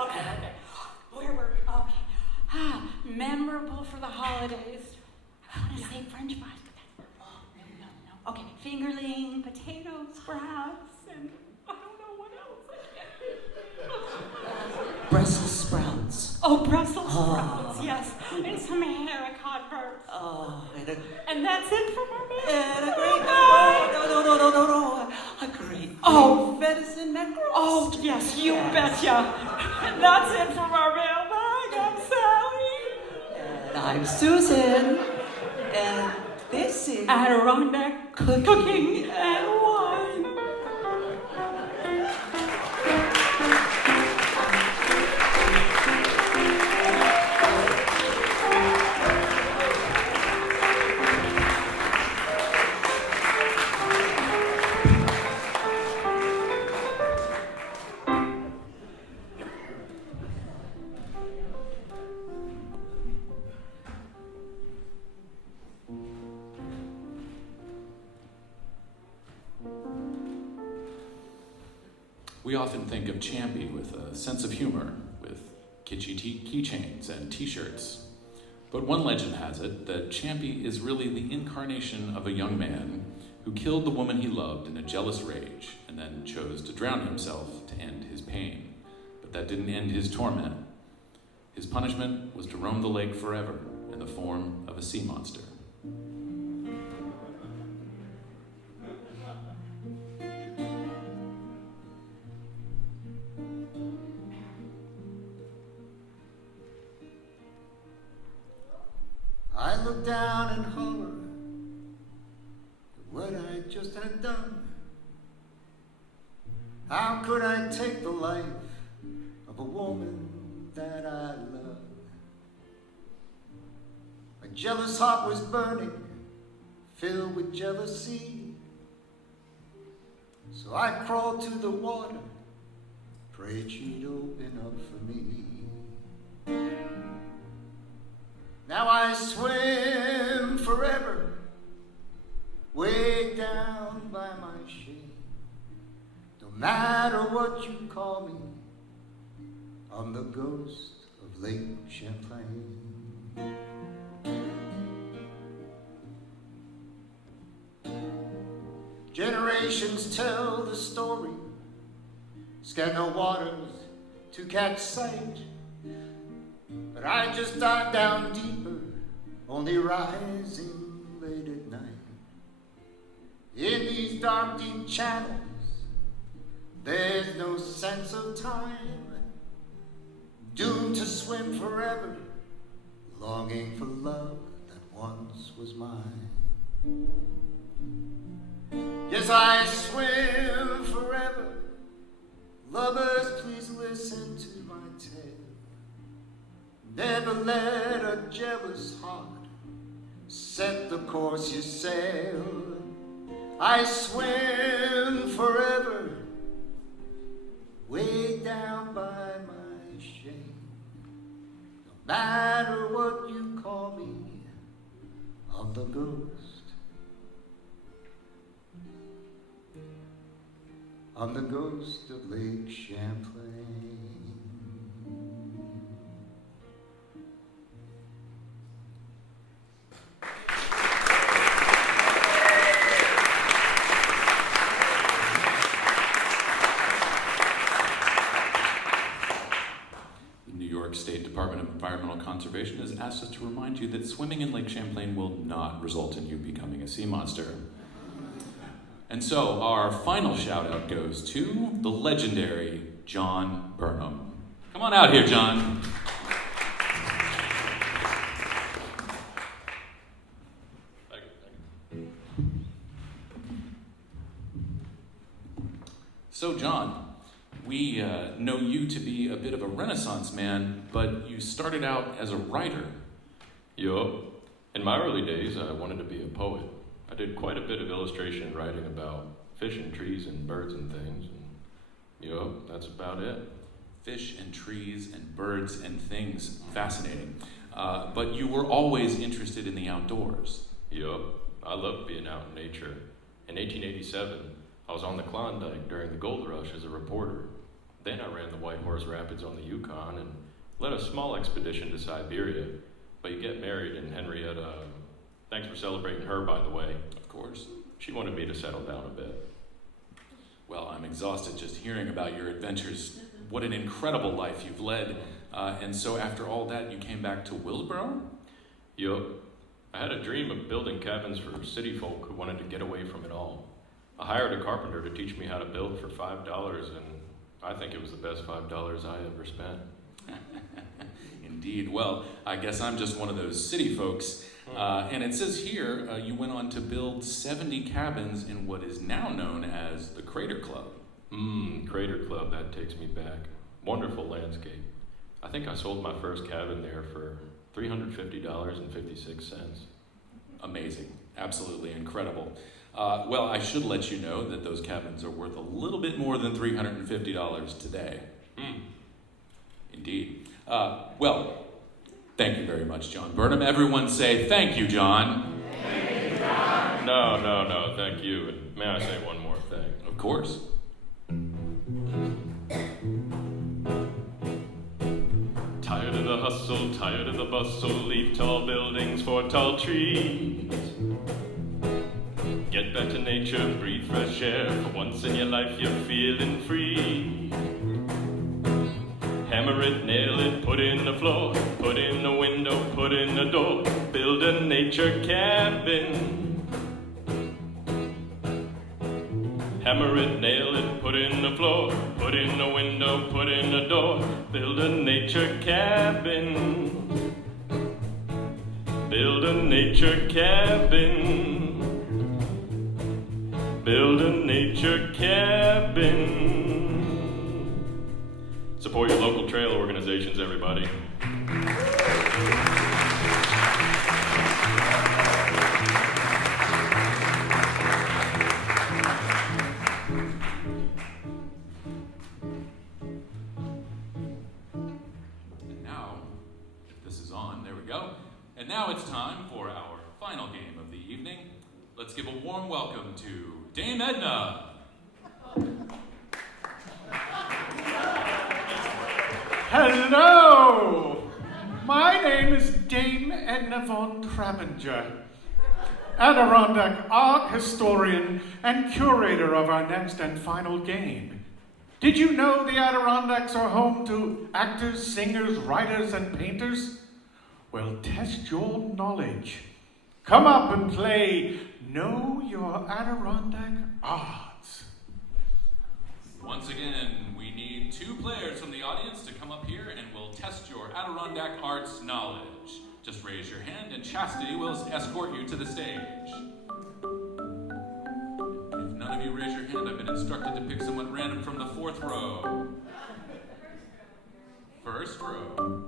Okay. Where were we? Okay. Memorable for the holidays. I want to say French fries. No. Okay, fingerling, potatoes, perhaps, and I don't know what else. Brussels sprouts. Oh, Brussels sprouts, yes. And some haricot verts. And that's it for our meal. And a great no. A great venison neck roast. Oh, yes, you betcha. And that's it from our mailbag. I'm Sally. And I'm Susan. And this is Adirondack Cooking and Wine. We often think of Champy with a sense of humor, with kitschy keychains and t-shirts. But one legend has it that Champy is really the incarnation of a young man who killed the woman he loved in a jealous rage and then chose to drown himself to end his pain. But that didn't end his torment. His punishment was to roam the lake forever in the form of a sea monster. I looked down in horror at what I just had done. How could I take the life of a woman that I love? My jealous heart was burning, filled with jealousy. So I crawled to the water, prayed she'd open up for me. Now I swim forever, way down by my shame. No matter what you call me, I'm the ghost of Lake Champlain. Generations tell the story, scan the waters to catch sight. But I just dive down deeper, only rising late at night. In these dark, deep channels, there's no sense of time. Doomed to swim forever, longing for love that once was mine. Yes, I swim forever. Lovers, please listen to my tale. Never let a jealous heart set the course you sail. I swim forever, way down by my shame. No matter what you call me, I'm the ghost. I'm the ghost of Lake Champlain. State Department of Environmental Conservation has asked us to remind you that swimming in Lake Champlain will not result in you becoming a sea monster. And so our final shout out goes to the legendary John Burnham. Come on out here, John. So John, we know you to be a bit of a Renaissance man, but you started out as a writer. Yup. In my early days, I wanted to be a poet. I did quite a bit of illustration writing about fish and trees and birds and things. And, yup, that's about it. Fish and trees and birds and things. Fascinating. But you were always interested in the outdoors. Yup. I loved being out in nature. In 1887, I was on the Klondike during the gold rush as a reporter. Then I ran the White Horse Rapids on the Yukon and led a small expedition to Siberia. But you get married, and Henrietta, thanks for celebrating her, by the way. Of course. She wanted me to settle down a bit. Well, I'm exhausted just hearing about your adventures. What an incredible life you've led. And so after all that, you came back to Willowboro? Yup. I had a dream of building cabins for city folk who wanted to get away from it all. I hired a carpenter to teach me how to build for $5, and I think it was the best $5 I ever spent. Indeed. Well, I guess I'm just one of those city folks. And it says here you went on to build 70 cabins in what is now known as the Crater Club. Crater Club, that takes me back. Wonderful landscape. I think I sold my first cabin there for $350.56. Amazing. Absolutely incredible. Well, I should let you know that those cabins are worth a little bit more than $350 today. Indeed. Well, thank you very much, John Burnham. Everyone say, thank you, John. Thank you, John. No, thank you. And may I say one more thing? Of course. hustle, tired of the bustle, leave tall buildings for tall trees. Get back to nature, breathe fresh air, for once in your life you're feeling free. Hammer it, nail it, put in the floor, put in the window, put in the door, build a nature cabin. Hammer it, nail it, put in the floor, put in the window, put in the door, build a nature cabin. Build a nature cabin. Build a nature cabin. Support your local trail organizations, everybody. And now it's time for our final game of the evening. Let's give a warm welcome to Dame Edna. Hello! My name is Dame Edna von Krappinger, Adirondack art historian and curator of our next and final game. Did you know the Adirondacks are home to actors, singers, writers, and painters? Well, test your knowledge. Come up and play Know Your Adirondack Arts. Once again, we need 2 players from the audience to come up here and we'll test your Adirondack Arts knowledge. Just raise your hand and Chastity will escort you to the stage. If none of you raise your hand, I've been instructed to pick someone random from the 4th row. First row.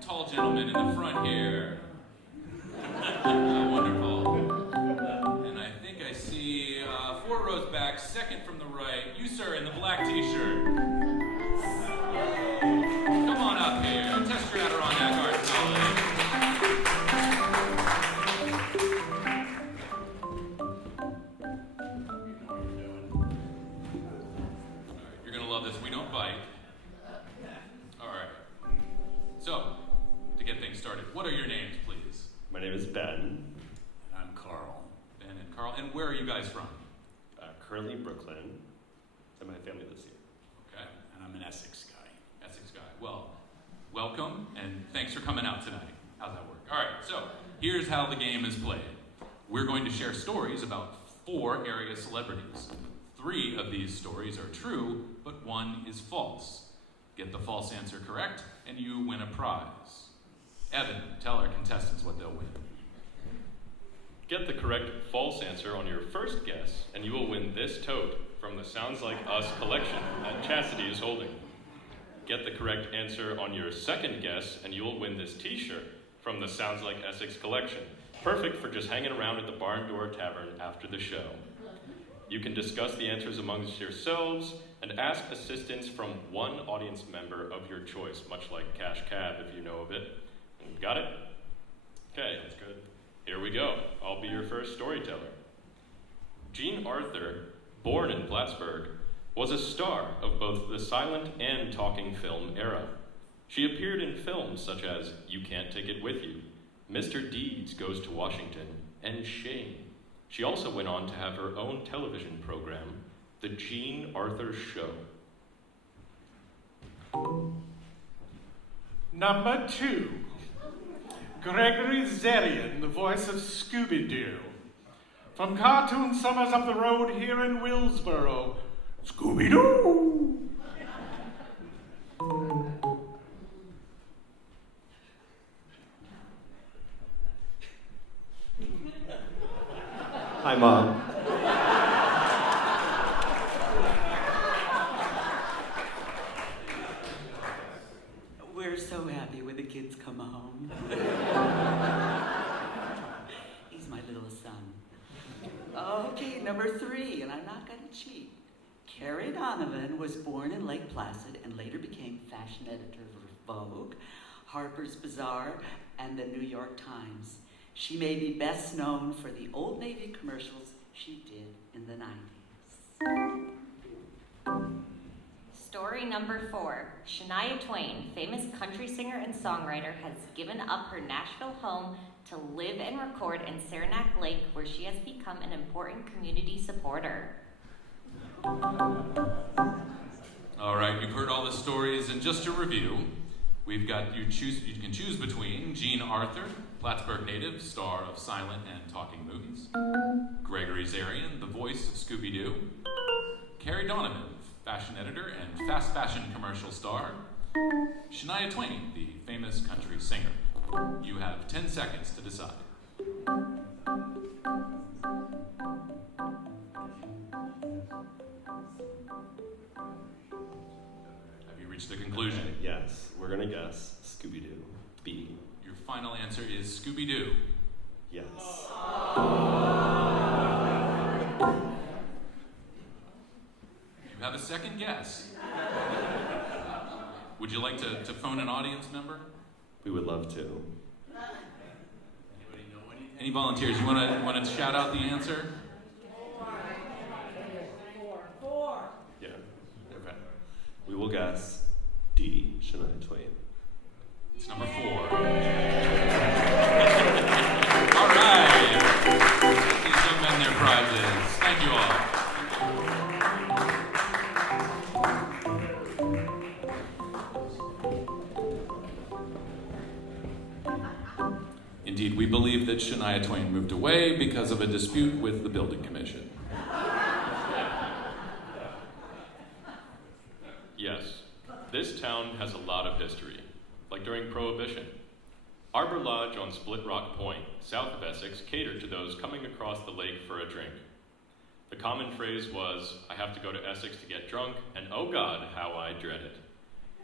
Tall gentleman in the front here. Wonderful. And I think I see 4 rows back, second from the right. You, sir, in the black t-shirt. Come on up here. Test your Adirondack Arts knowledge. Alright, you're gonna love this. We don't bite. Alright. So, get things started. What are your names, please? My name is Ben. And I'm Carl. Ben and Carl. And where are you guys from? Currently Brooklyn, and my family lives here. Okay. And I'm an Essex guy. Essex guy. Well, welcome, and thanks for coming out tonight. How's that work? All right, so here's how the game is played. We're going to share stories about 4 area celebrities. 3 of these stories are true, but 1 is false. Get the false answer correct, and you win a prize. Evan, tell our contestants what they'll win. Get the correct false answer on your first guess, and you will win this tote from the Sounds Like Us collection that Chastity is holding. Get the correct answer on your second guess, and you will win this t-shirt from the Sounds Like Essex collection. Perfect for just hanging around at the Barn Door Tavern after the show. You can discuss the answers amongst yourselves and ask assistance from 1 audience member of your choice, much like Cash Cab if you know of it. Got it? Okay, that's good. Here we go. I'll be your first storyteller. Jean Arthur, born in Plattsburgh, was a star of both the silent and talking film era. She appeared in films such as You Can't Take It With You, Mr. Deeds Goes to Washington, and Shane. She also went on to have her own television program, The Jean Arthur Show. Number 2. Gregory Zerian, the voice of Scooby-Doo. From Cartoon Summers Up the Road here in Willsboro, Scooby-Doo! Hi, Mom. We're so happy when the kids come home. He's my little son. Okay, number 3, and I'm not going to cheat. Carrie Donovan was born in Lake Placid and later became fashion editor of Vogue, Harper's Bazaar, and the New York Times. She may be best known for the Old Navy commercials she did in the 90s. Story Story number 4. Shania Twain, famous country singer and songwriter, has given up her Nashville home to live and record in Saranac Lake, where she has become an important community supporter. All right, you've heard all the stories, and just to review, we've got you can choose between Jean Arthur, Plattsburgh native, star of silent and talking movies; Gregory Zarian, the voice of Scooby-Doo; Carrie Donovan, fashion editor and fast fashion commercial star; Shania Twain, the famous country singer. You have 10 seconds to decide. Have you reached a conclusion? Yes, we're gonna guess Scooby-Doo. B. Your final answer is Scooby-Doo. Yes. You have a second guess. Would you like to phone an audience member? We would love to. Any volunteers? You want to shout out the answer? 4. Yeah. Okay. We will guess D. Shania Twain. It's number 4. All right. These young men their prizes. Thank you all. Indeed, we believe that Shania Twain moved away because of a dispute with the building commission. Yes, this town has a lot of history, like during Prohibition. Arbor Lodge on Split Rock Point, south of Essex, catered to those coming across the lake for a drink. The common phrase was, "I have to go to Essex to get drunk, and oh God, how I dread it."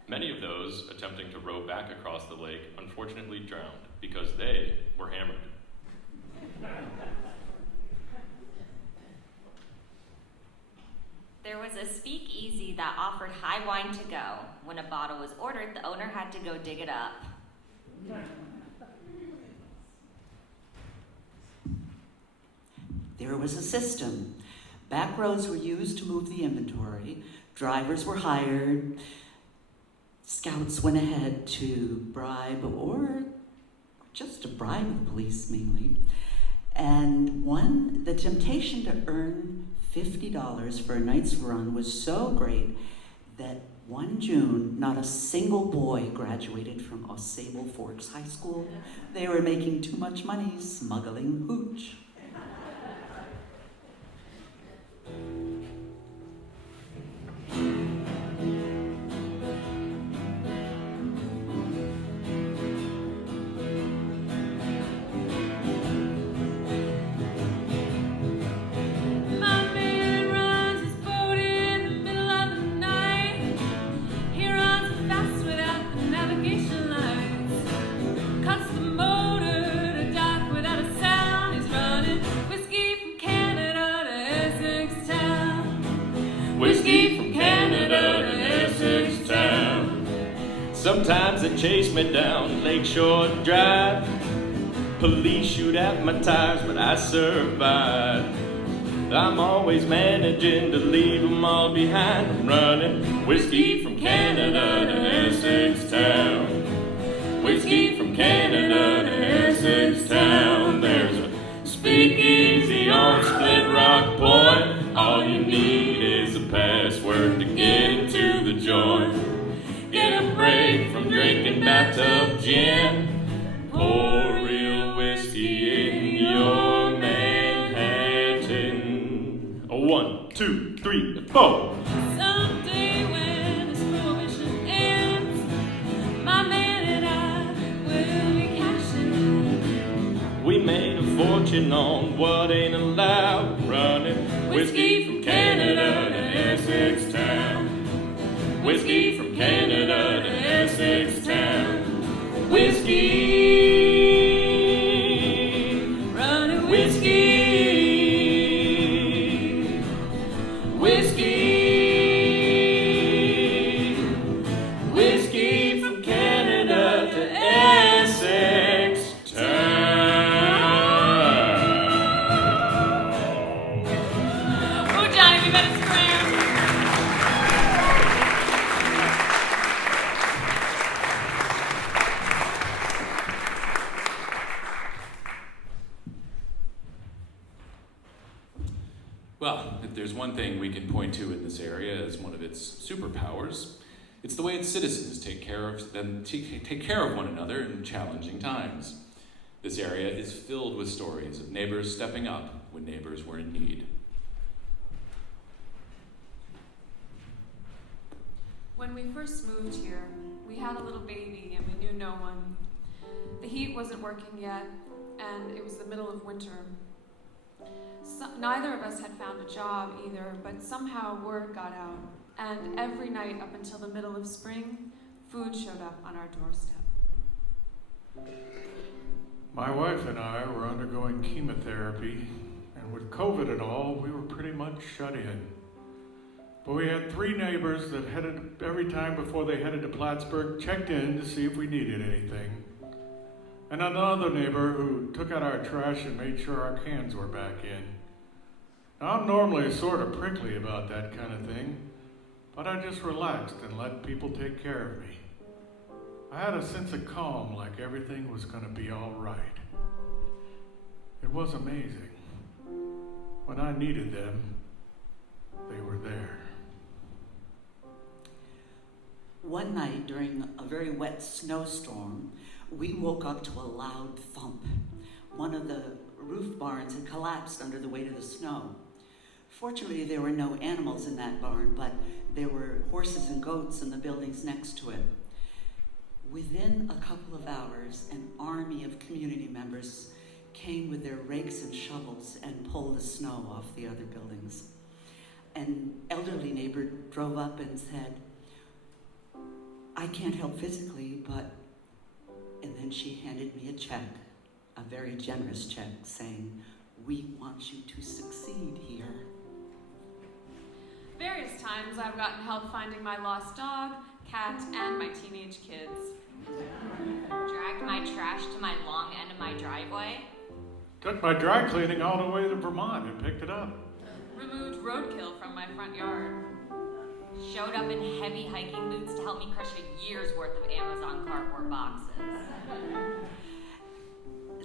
Many of those attempting to row back across the lake unfortunately drowned because they were hammered. There was a speakeasy that offered high wine to go. When a bottle was ordered, the owner had to go dig it up. There was a system. Back roads were used to move the inventory. Drivers were hired. Scouts went ahead to bribe or just to bribe the police mainly. And the temptation to earn $50 for a night's run was so great that one June, not a single boy graduated from Osable Forks High School. They were making too much money smuggling hooch. Sometimes they chase me down Lakeshore Drive. Police shoot at my tires, but I survive. I'm always managing to leave them all behind. I'm running whiskey from Canada to Essex Town. Whiskey from Canada to Essex Town. There's a speakeasy on Split Rock Point. All you need is a password to get into the joint. Get a break from drinking bathtub gin. Pour real whiskey in your Manhattan. 1, 2, 3, 4. Someday when this prohibition ends, my man and I will be cashing. We made a fortune on what ain't allowed. Running whiskey from Canada to Essex Town. Whiskey from Canada to Essex Town. Whiskey. Running whiskey. Whiskey. Whiskey from Canada to Essex Town. Oh, Johnny, we better scram. one thing we can point to in this area as one of its superpowers, it's the way its citizens take care of one another in challenging times. This area is filled with stories of neighbors stepping up when neighbors were in need. When we first moved here, we had a little baby and we knew no one. The heat wasn't working yet, and it was the middle of winter. Neither of us had found a job either, but somehow word got out, and every night up until the middle of spring, food showed up on our doorstep. My wife and I were undergoing chemotherapy, and with COVID and all, we were pretty much shut in. But we had 3 neighbors that headed, every time before they headed to Plattsburgh, checked in to see if we needed anything. And another neighbor who took out our trash and made sure our cans were back in. Now, I'm normally sort of prickly about that kind of thing, but I just relaxed and let people take care of me. I had a sense of calm, like everything was going to be all right. It was amazing. When I needed them, they were there. One night during a very wet snowstorm, we woke up to a loud thump. One of the roof barns had collapsed under the weight of the snow. Fortunately, there were no animals in that barn, but there were horses and goats in the buildings next to it. Within a couple of hours, an army of community members came with their rakes and shovels and pulled the snow off the other buildings. An elderly neighbor drove up and said, "I can't help physically, but..." And then she handed me a check, a very generous check, saying, "We want you to succeed here." Various times I've gotten help finding my lost dog, cat, and my teenage kids. Dragged my trash to my long end of my driveway. Took my dry cleaning all the way to Vermont and picked it up. Removed roadkill from my front yard. Showed up in heavy hiking boots to help me crush a year's worth of Amazon cardboard boxes.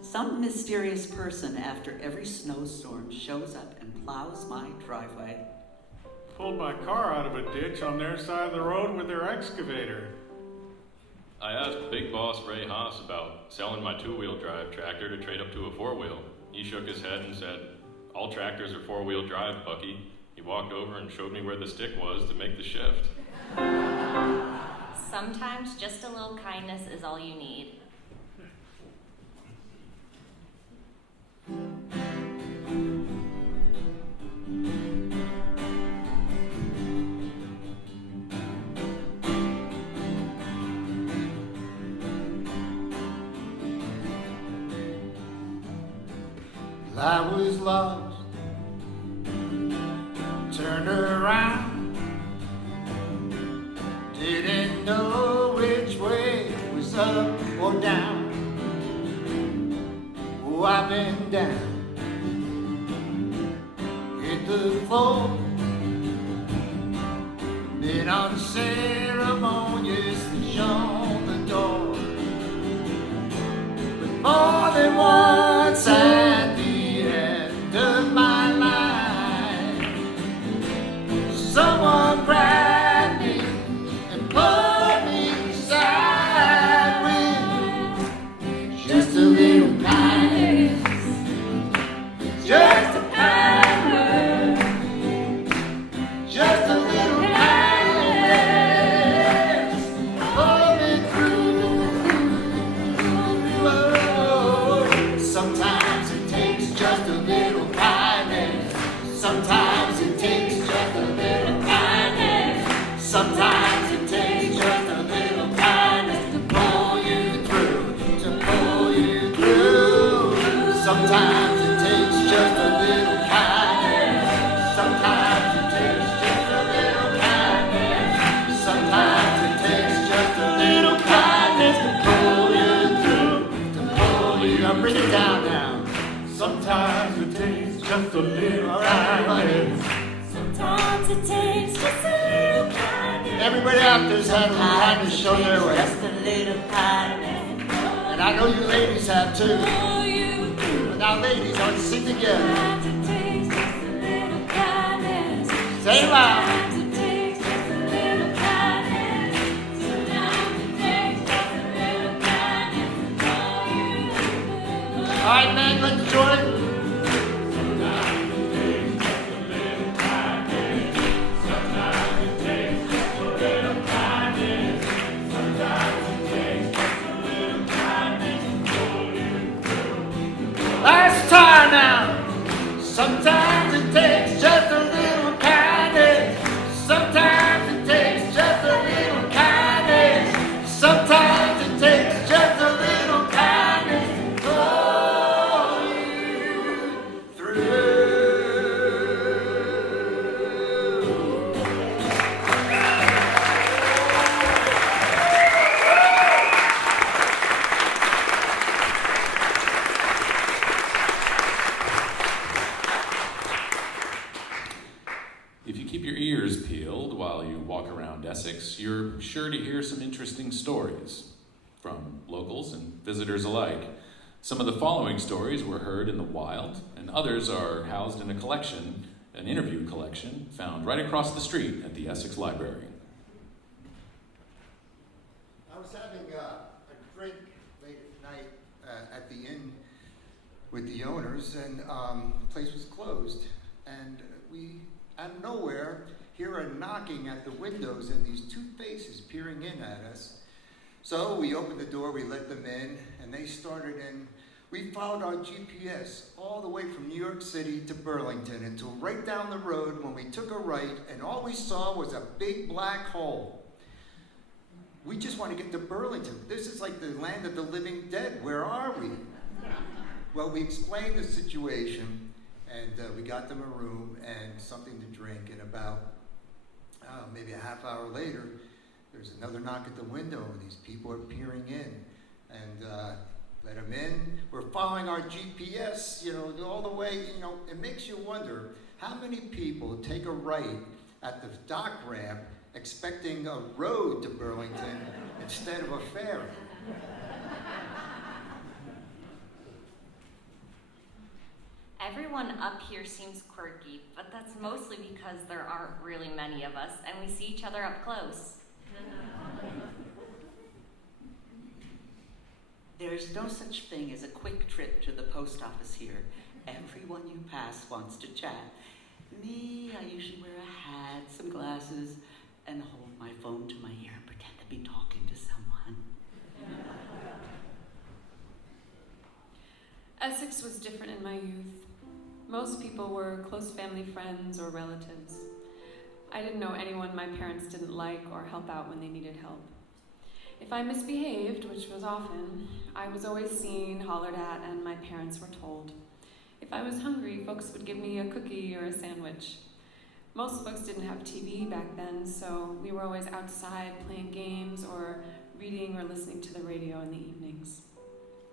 Some mysterious person after every snowstorm shows up and plows my driveway. Pulled my car out of a ditch on their side of the road with their excavator. I asked Big Boss Ray Haas about selling my 2-wheel drive tractor to trade up to a 4-wheel. He shook his head and said, "All tractors are 4-wheel drive, Bucky." He walked over and showed me where the stick was to make the shift. Sometimes just a little kindness is all you need. I was lost, turned around, didn't know which way was up or down. Oh, I've been down, hit the floor, been unceremoniously shown the door, but more than once at the end of my life, someone grabbed me and pulled me aside with just a little kindness, just a kind word, just a little kindness, pull me through. Oh, sometimes it takes just a little kindness. Sometimes it takes just a little kindness. Sometimes it takes just a little kindness to pull you through, to pull you through. Sometimes it takes just a little kindness. Sometimes it takes just a little kindness. Sometimes it takes just a little kindness to pull you through, to pull you. Now bring it down now. Sometimes it takes just a little kindness. Sometimes it takes just a little kindness. Everybody out there's had a little kindness show their way. Just a little kindness. And I know you ladies have too. Pull you through. But now ladies, let's sing together. Sometimes it takes just a little kindness. Say it loud. Sometimes it takes just a little kindness. Sometimes it takes just a little kindness to know you. All right, man, let's join it. Last time now. Sometimes it takes just a little kindness. Sometimes it takes just a little kindness. Sometimes it takes just a little kindness to pull you through. If you keep your ears peeled while you walk around Essex, you're sure to hear some interesting stories from locals and visitors alike. Some of the following stories were heard in the wild, and others are housed in a collection, an interview collection, found right across the street at the Essex Library. I was having a drink late at night at the inn with the owners, and the place was closed. And we, out of nowhere, hear a knocking at the windows and these two faces peering in at us. So we opened the door, we let them in, and they started in. We followed our GPS all the way from New York City to Burlington until right down the road when we took a right, and all we saw was a big black hole. We just want to get to Burlington. This is like the land of the living dead. Where are we? Well, we explained the situation, and we got them a room and something to drink, and about maybe a half hour later, there's another knock at the window, and these people are peering in, and let them in. We're following our GPS, all the way. It makes you wonder how many people take a right at the dock ramp expecting a road to Burlington instead of a ferry. Everyone up here seems quirky, but that's mostly because there aren't really many of us and we see each other up close. There's no such thing as a quick trip to the post office here. Everyone you pass wants to chat. Me, I usually wear a hat, some glasses, and hold my phone to my ear and pretend to be talking to someone. Essex was different in my youth. Most people were close family friends or relatives. I didn't know anyone my parents didn't like or help out when they needed help. If I misbehaved, which was often, I was always seen, hollered at, and my parents were told. If I was hungry, folks would give me a cookie or a sandwich. Most folks didn't have TV back then, so we were always outside playing games or reading or listening to the radio in the evenings.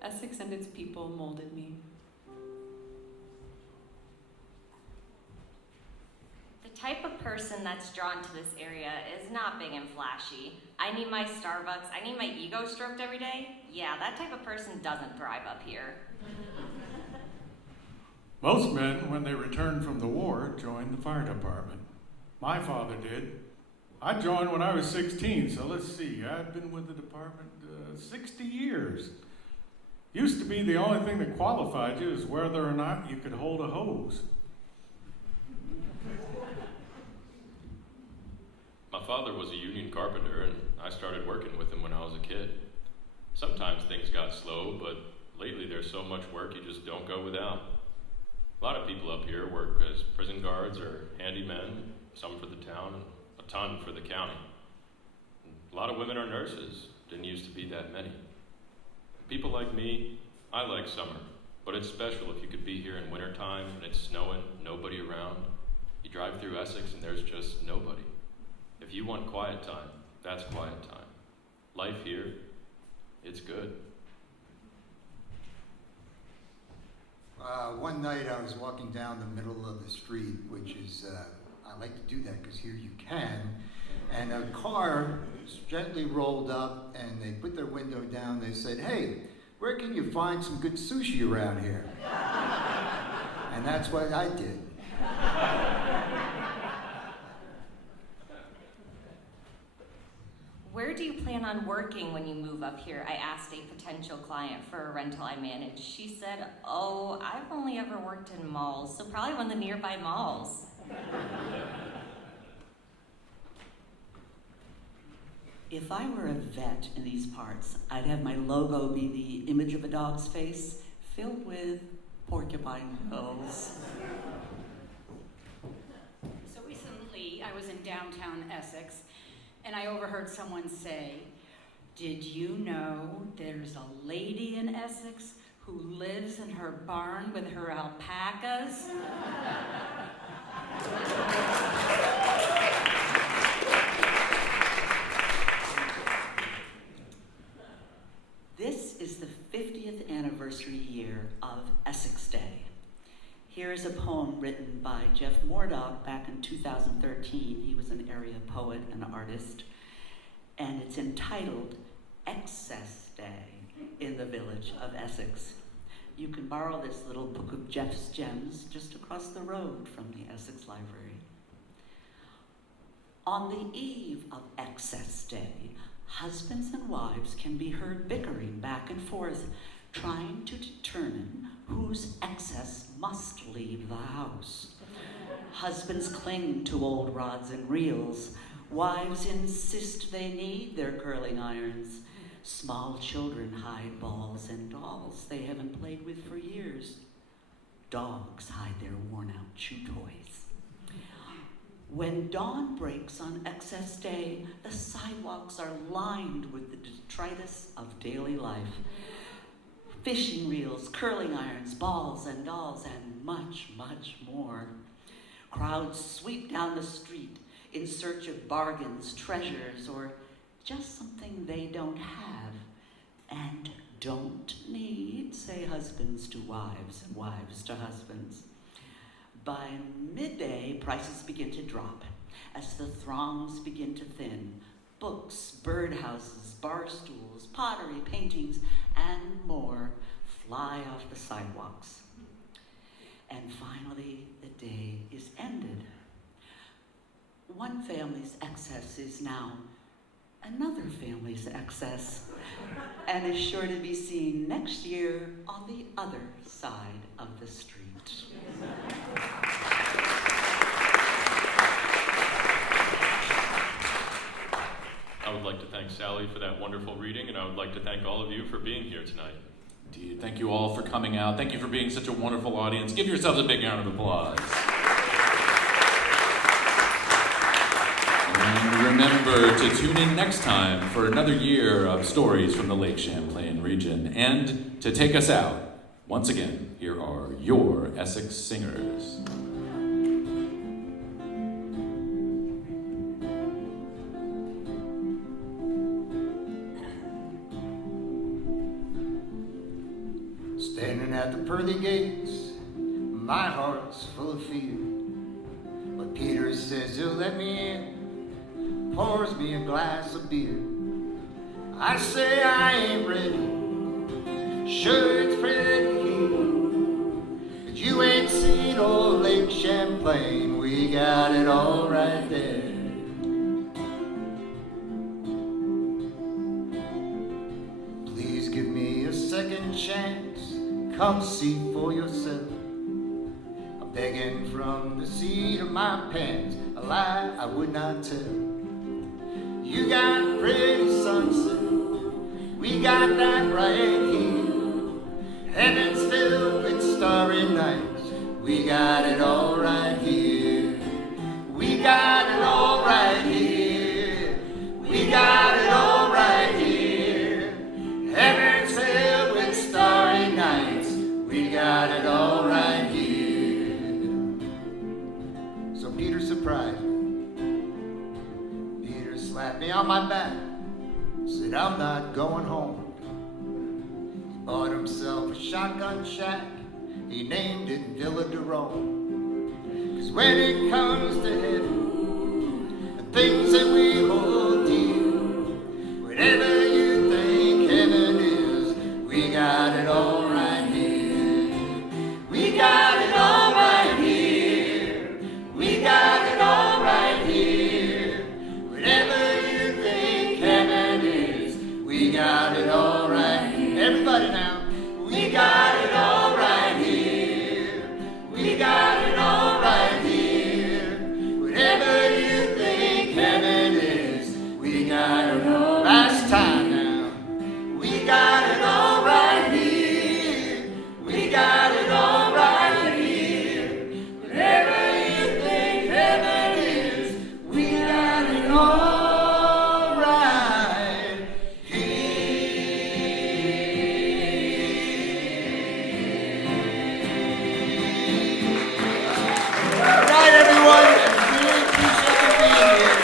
Essex and its people molded me. The type of person that's drawn to this area is not big and flashy. I need my Starbucks, I need my ego stroked every day. Yeah, that type of person doesn't thrive up here. Most men, when they returned from the war, joined the fire department. My father did. I joined when I was 16, so let's see, I've been with the department 60 years. Used to be the only thing that qualified you is whether or not you could hold a hose. My father was a union carpenter, and I started working with him when I was a kid. Sometimes things got slow, but lately there's so much work you just don't go without. A lot of people up here work as prison guards or handymen, some for the town, and a ton for the county. A lot of women are nurses. Didn't used to be that many. People like me, I like summer, but it's special if you could be here in wintertime and it's snowing, nobody around. You drive through Essex and there's just nobody. If you want quiet time, that's quiet time. Life here, it's good. One night I was walking down the middle of the street, which is, I like to do that because here you can, and a car gently rolled up and they put their window down. They said, "Hey, where can you find some good sushi around here?" And that's what I did. Where do you plan on working when you move up here? I asked a potential client for a rental I manage. She said, oh, I've only ever worked in malls, so probably one of the nearby malls. If I were a vet in these parts, I'd have my logo be the image of a dog's face filled with porcupine quills. So recently, I was in downtown Essex, and I overheard someone say, did you know there's a lady in Essex who lives in her barn with her alpacas? This is the 50th anniversary year of Essex Day. Here is a poem written by Jeff Murdoch back in 2013. He was an area poet and artist. And it's entitled Excess Day in the Village of Essex. You can borrow this little book of Jeff's Gems just across the road from the Essex Library. On the eve of Excess Day, husbands and wives can be heard bickering back and forth, trying to determine whose excess must leave the house. Husbands cling to old rods and reels. Wives insist they need their curling irons. Small children hide balls and dolls they haven't played with for years. Dogs hide their worn-out chew toys. When dawn breaks on Excess Day, the sidewalks are lined with the detritus of daily life. Fishing reels, curling irons, balls and dolls, and much, much more. Crowds sweep down the street in search of bargains, treasures, or just something they don't have and don't need, say husbands to wives and wives to husbands. By midday, prices begin to drop as the throngs begin to thin. Books, birdhouses, bar stools, pottery, paintings, and more fly off the sidewalks. And finally, the day is ended. One family's excess is now another family's excess, and is sure to be seen next year on the other side of the street. I would like to thank Sally for that wonderful reading, and I would like to thank all of you for being here tonight. Indeed. Thank you all for coming out. Thank you for being such a wonderful audience. Give yourselves a big round of applause. And remember to tune in next time for another year of stories from the Lake Champlain region. And to take us out, once again, here are your Essex singers. Standing at the pearly gates, my heart's full of fear. But Peter says he'll let me in, pours me a glass of beer. I say I ain't ready, sure it's pretty here, but you ain't seen old Lake Champlain, we got it all right there. Please give me a second chance, come see for yourself. I'm begging from the seat of my pants, a lie I would not tell. You got pretty sunset, we got that right here. Heaven's filled with starry nights, we got it all right here. We got it all right here. We got it all right here. Heaven's filled with starry nights, we got it all right here. So Peter surprised me. Peter slapped me on my back, said I'm not going home. He bought himself a shotgun shack, he named it Villa de Rome. 'Cause when it comes to heaven, the things that we hold dear, whatever you think heaven is, we got it all right here. We got it all right here. We got it all right here. Whatever you think heaven it all. Last time now. We got it all right here. We got it all right here. Whatever you think heaven is, we got it all right here. All right, everyone. I really appreciate you being here.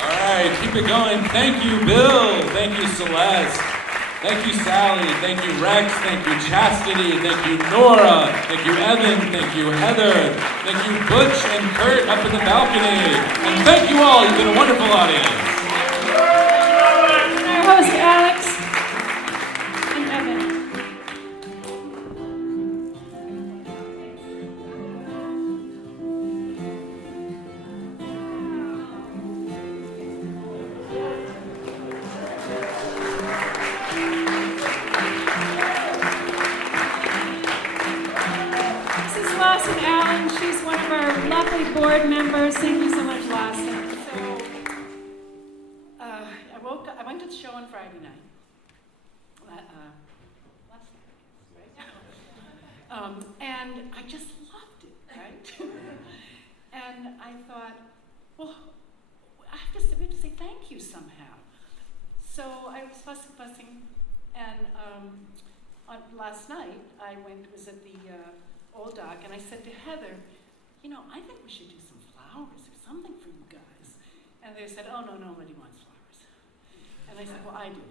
All right, keep it going. Thank you, Bill. Thank you, Celeste. Thank you, Sally. Thank you, Rex. Thank you, Chastity. Thank you, Nora. Thank you, Evan. Thank you, Heather. Thank you, Butch and Kurt up in the balcony. And thank you all. You've been a wonderful audience. Our host, Alex and Evan. This is Lawson Allen. She's one of our lovely board members. Thank you so much, Lawson. So, I woke up, I went to the show on Friday night. Last night, right? And I just loved it, right? And I thought, well, we have to say thank you somehow. So I was fussing, and last night I was at the Old Dock, and I said to Heather, you know, I think we should do some flowers or something for you guys. And they said, oh, no, nobody wants flowers. And I said, well, I do.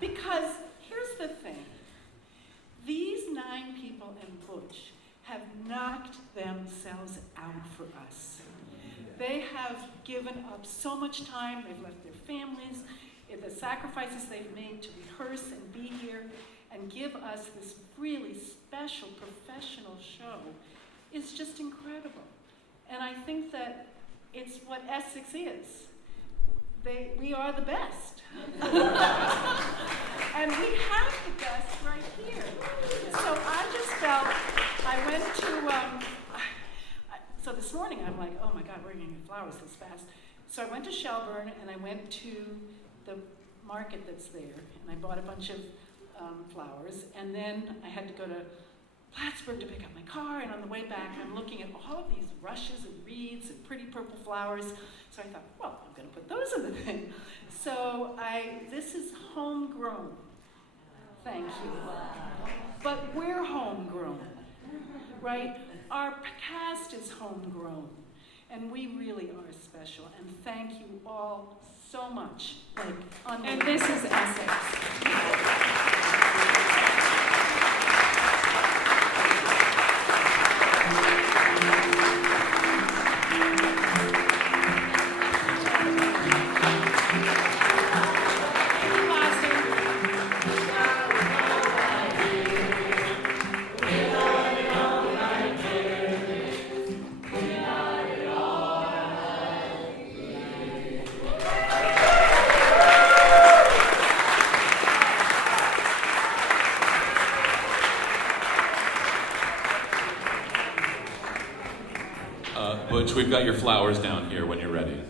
Because here's the thing. These 9 people in Butch have knocked themselves out for us. They have given up so much time. They've left their families, the sacrifices they've made to rehearse and be here and give us this really special professional show is just incredible. And I think that it's what Essex is. We are the best. And we have the best right here. So I just felt, I went to, so this morning I'm like, oh my God, we're gonna get flowers this fast. So I went to Shelburne and I went to the market that's there and I bought a bunch of flowers, and then I had to go to Plattsburgh to pick up my car, and on the way back I'm looking at all of these rushes and reeds and pretty purple flowers, so I thought, well, I'm going to put those in the thing. So this is homegrown. Thank you. But we're homegrown, right? Our cast is homegrown, and we really are special, and thank you all so much. And this is Essex. Butch, we've got your flowers down here when you're ready.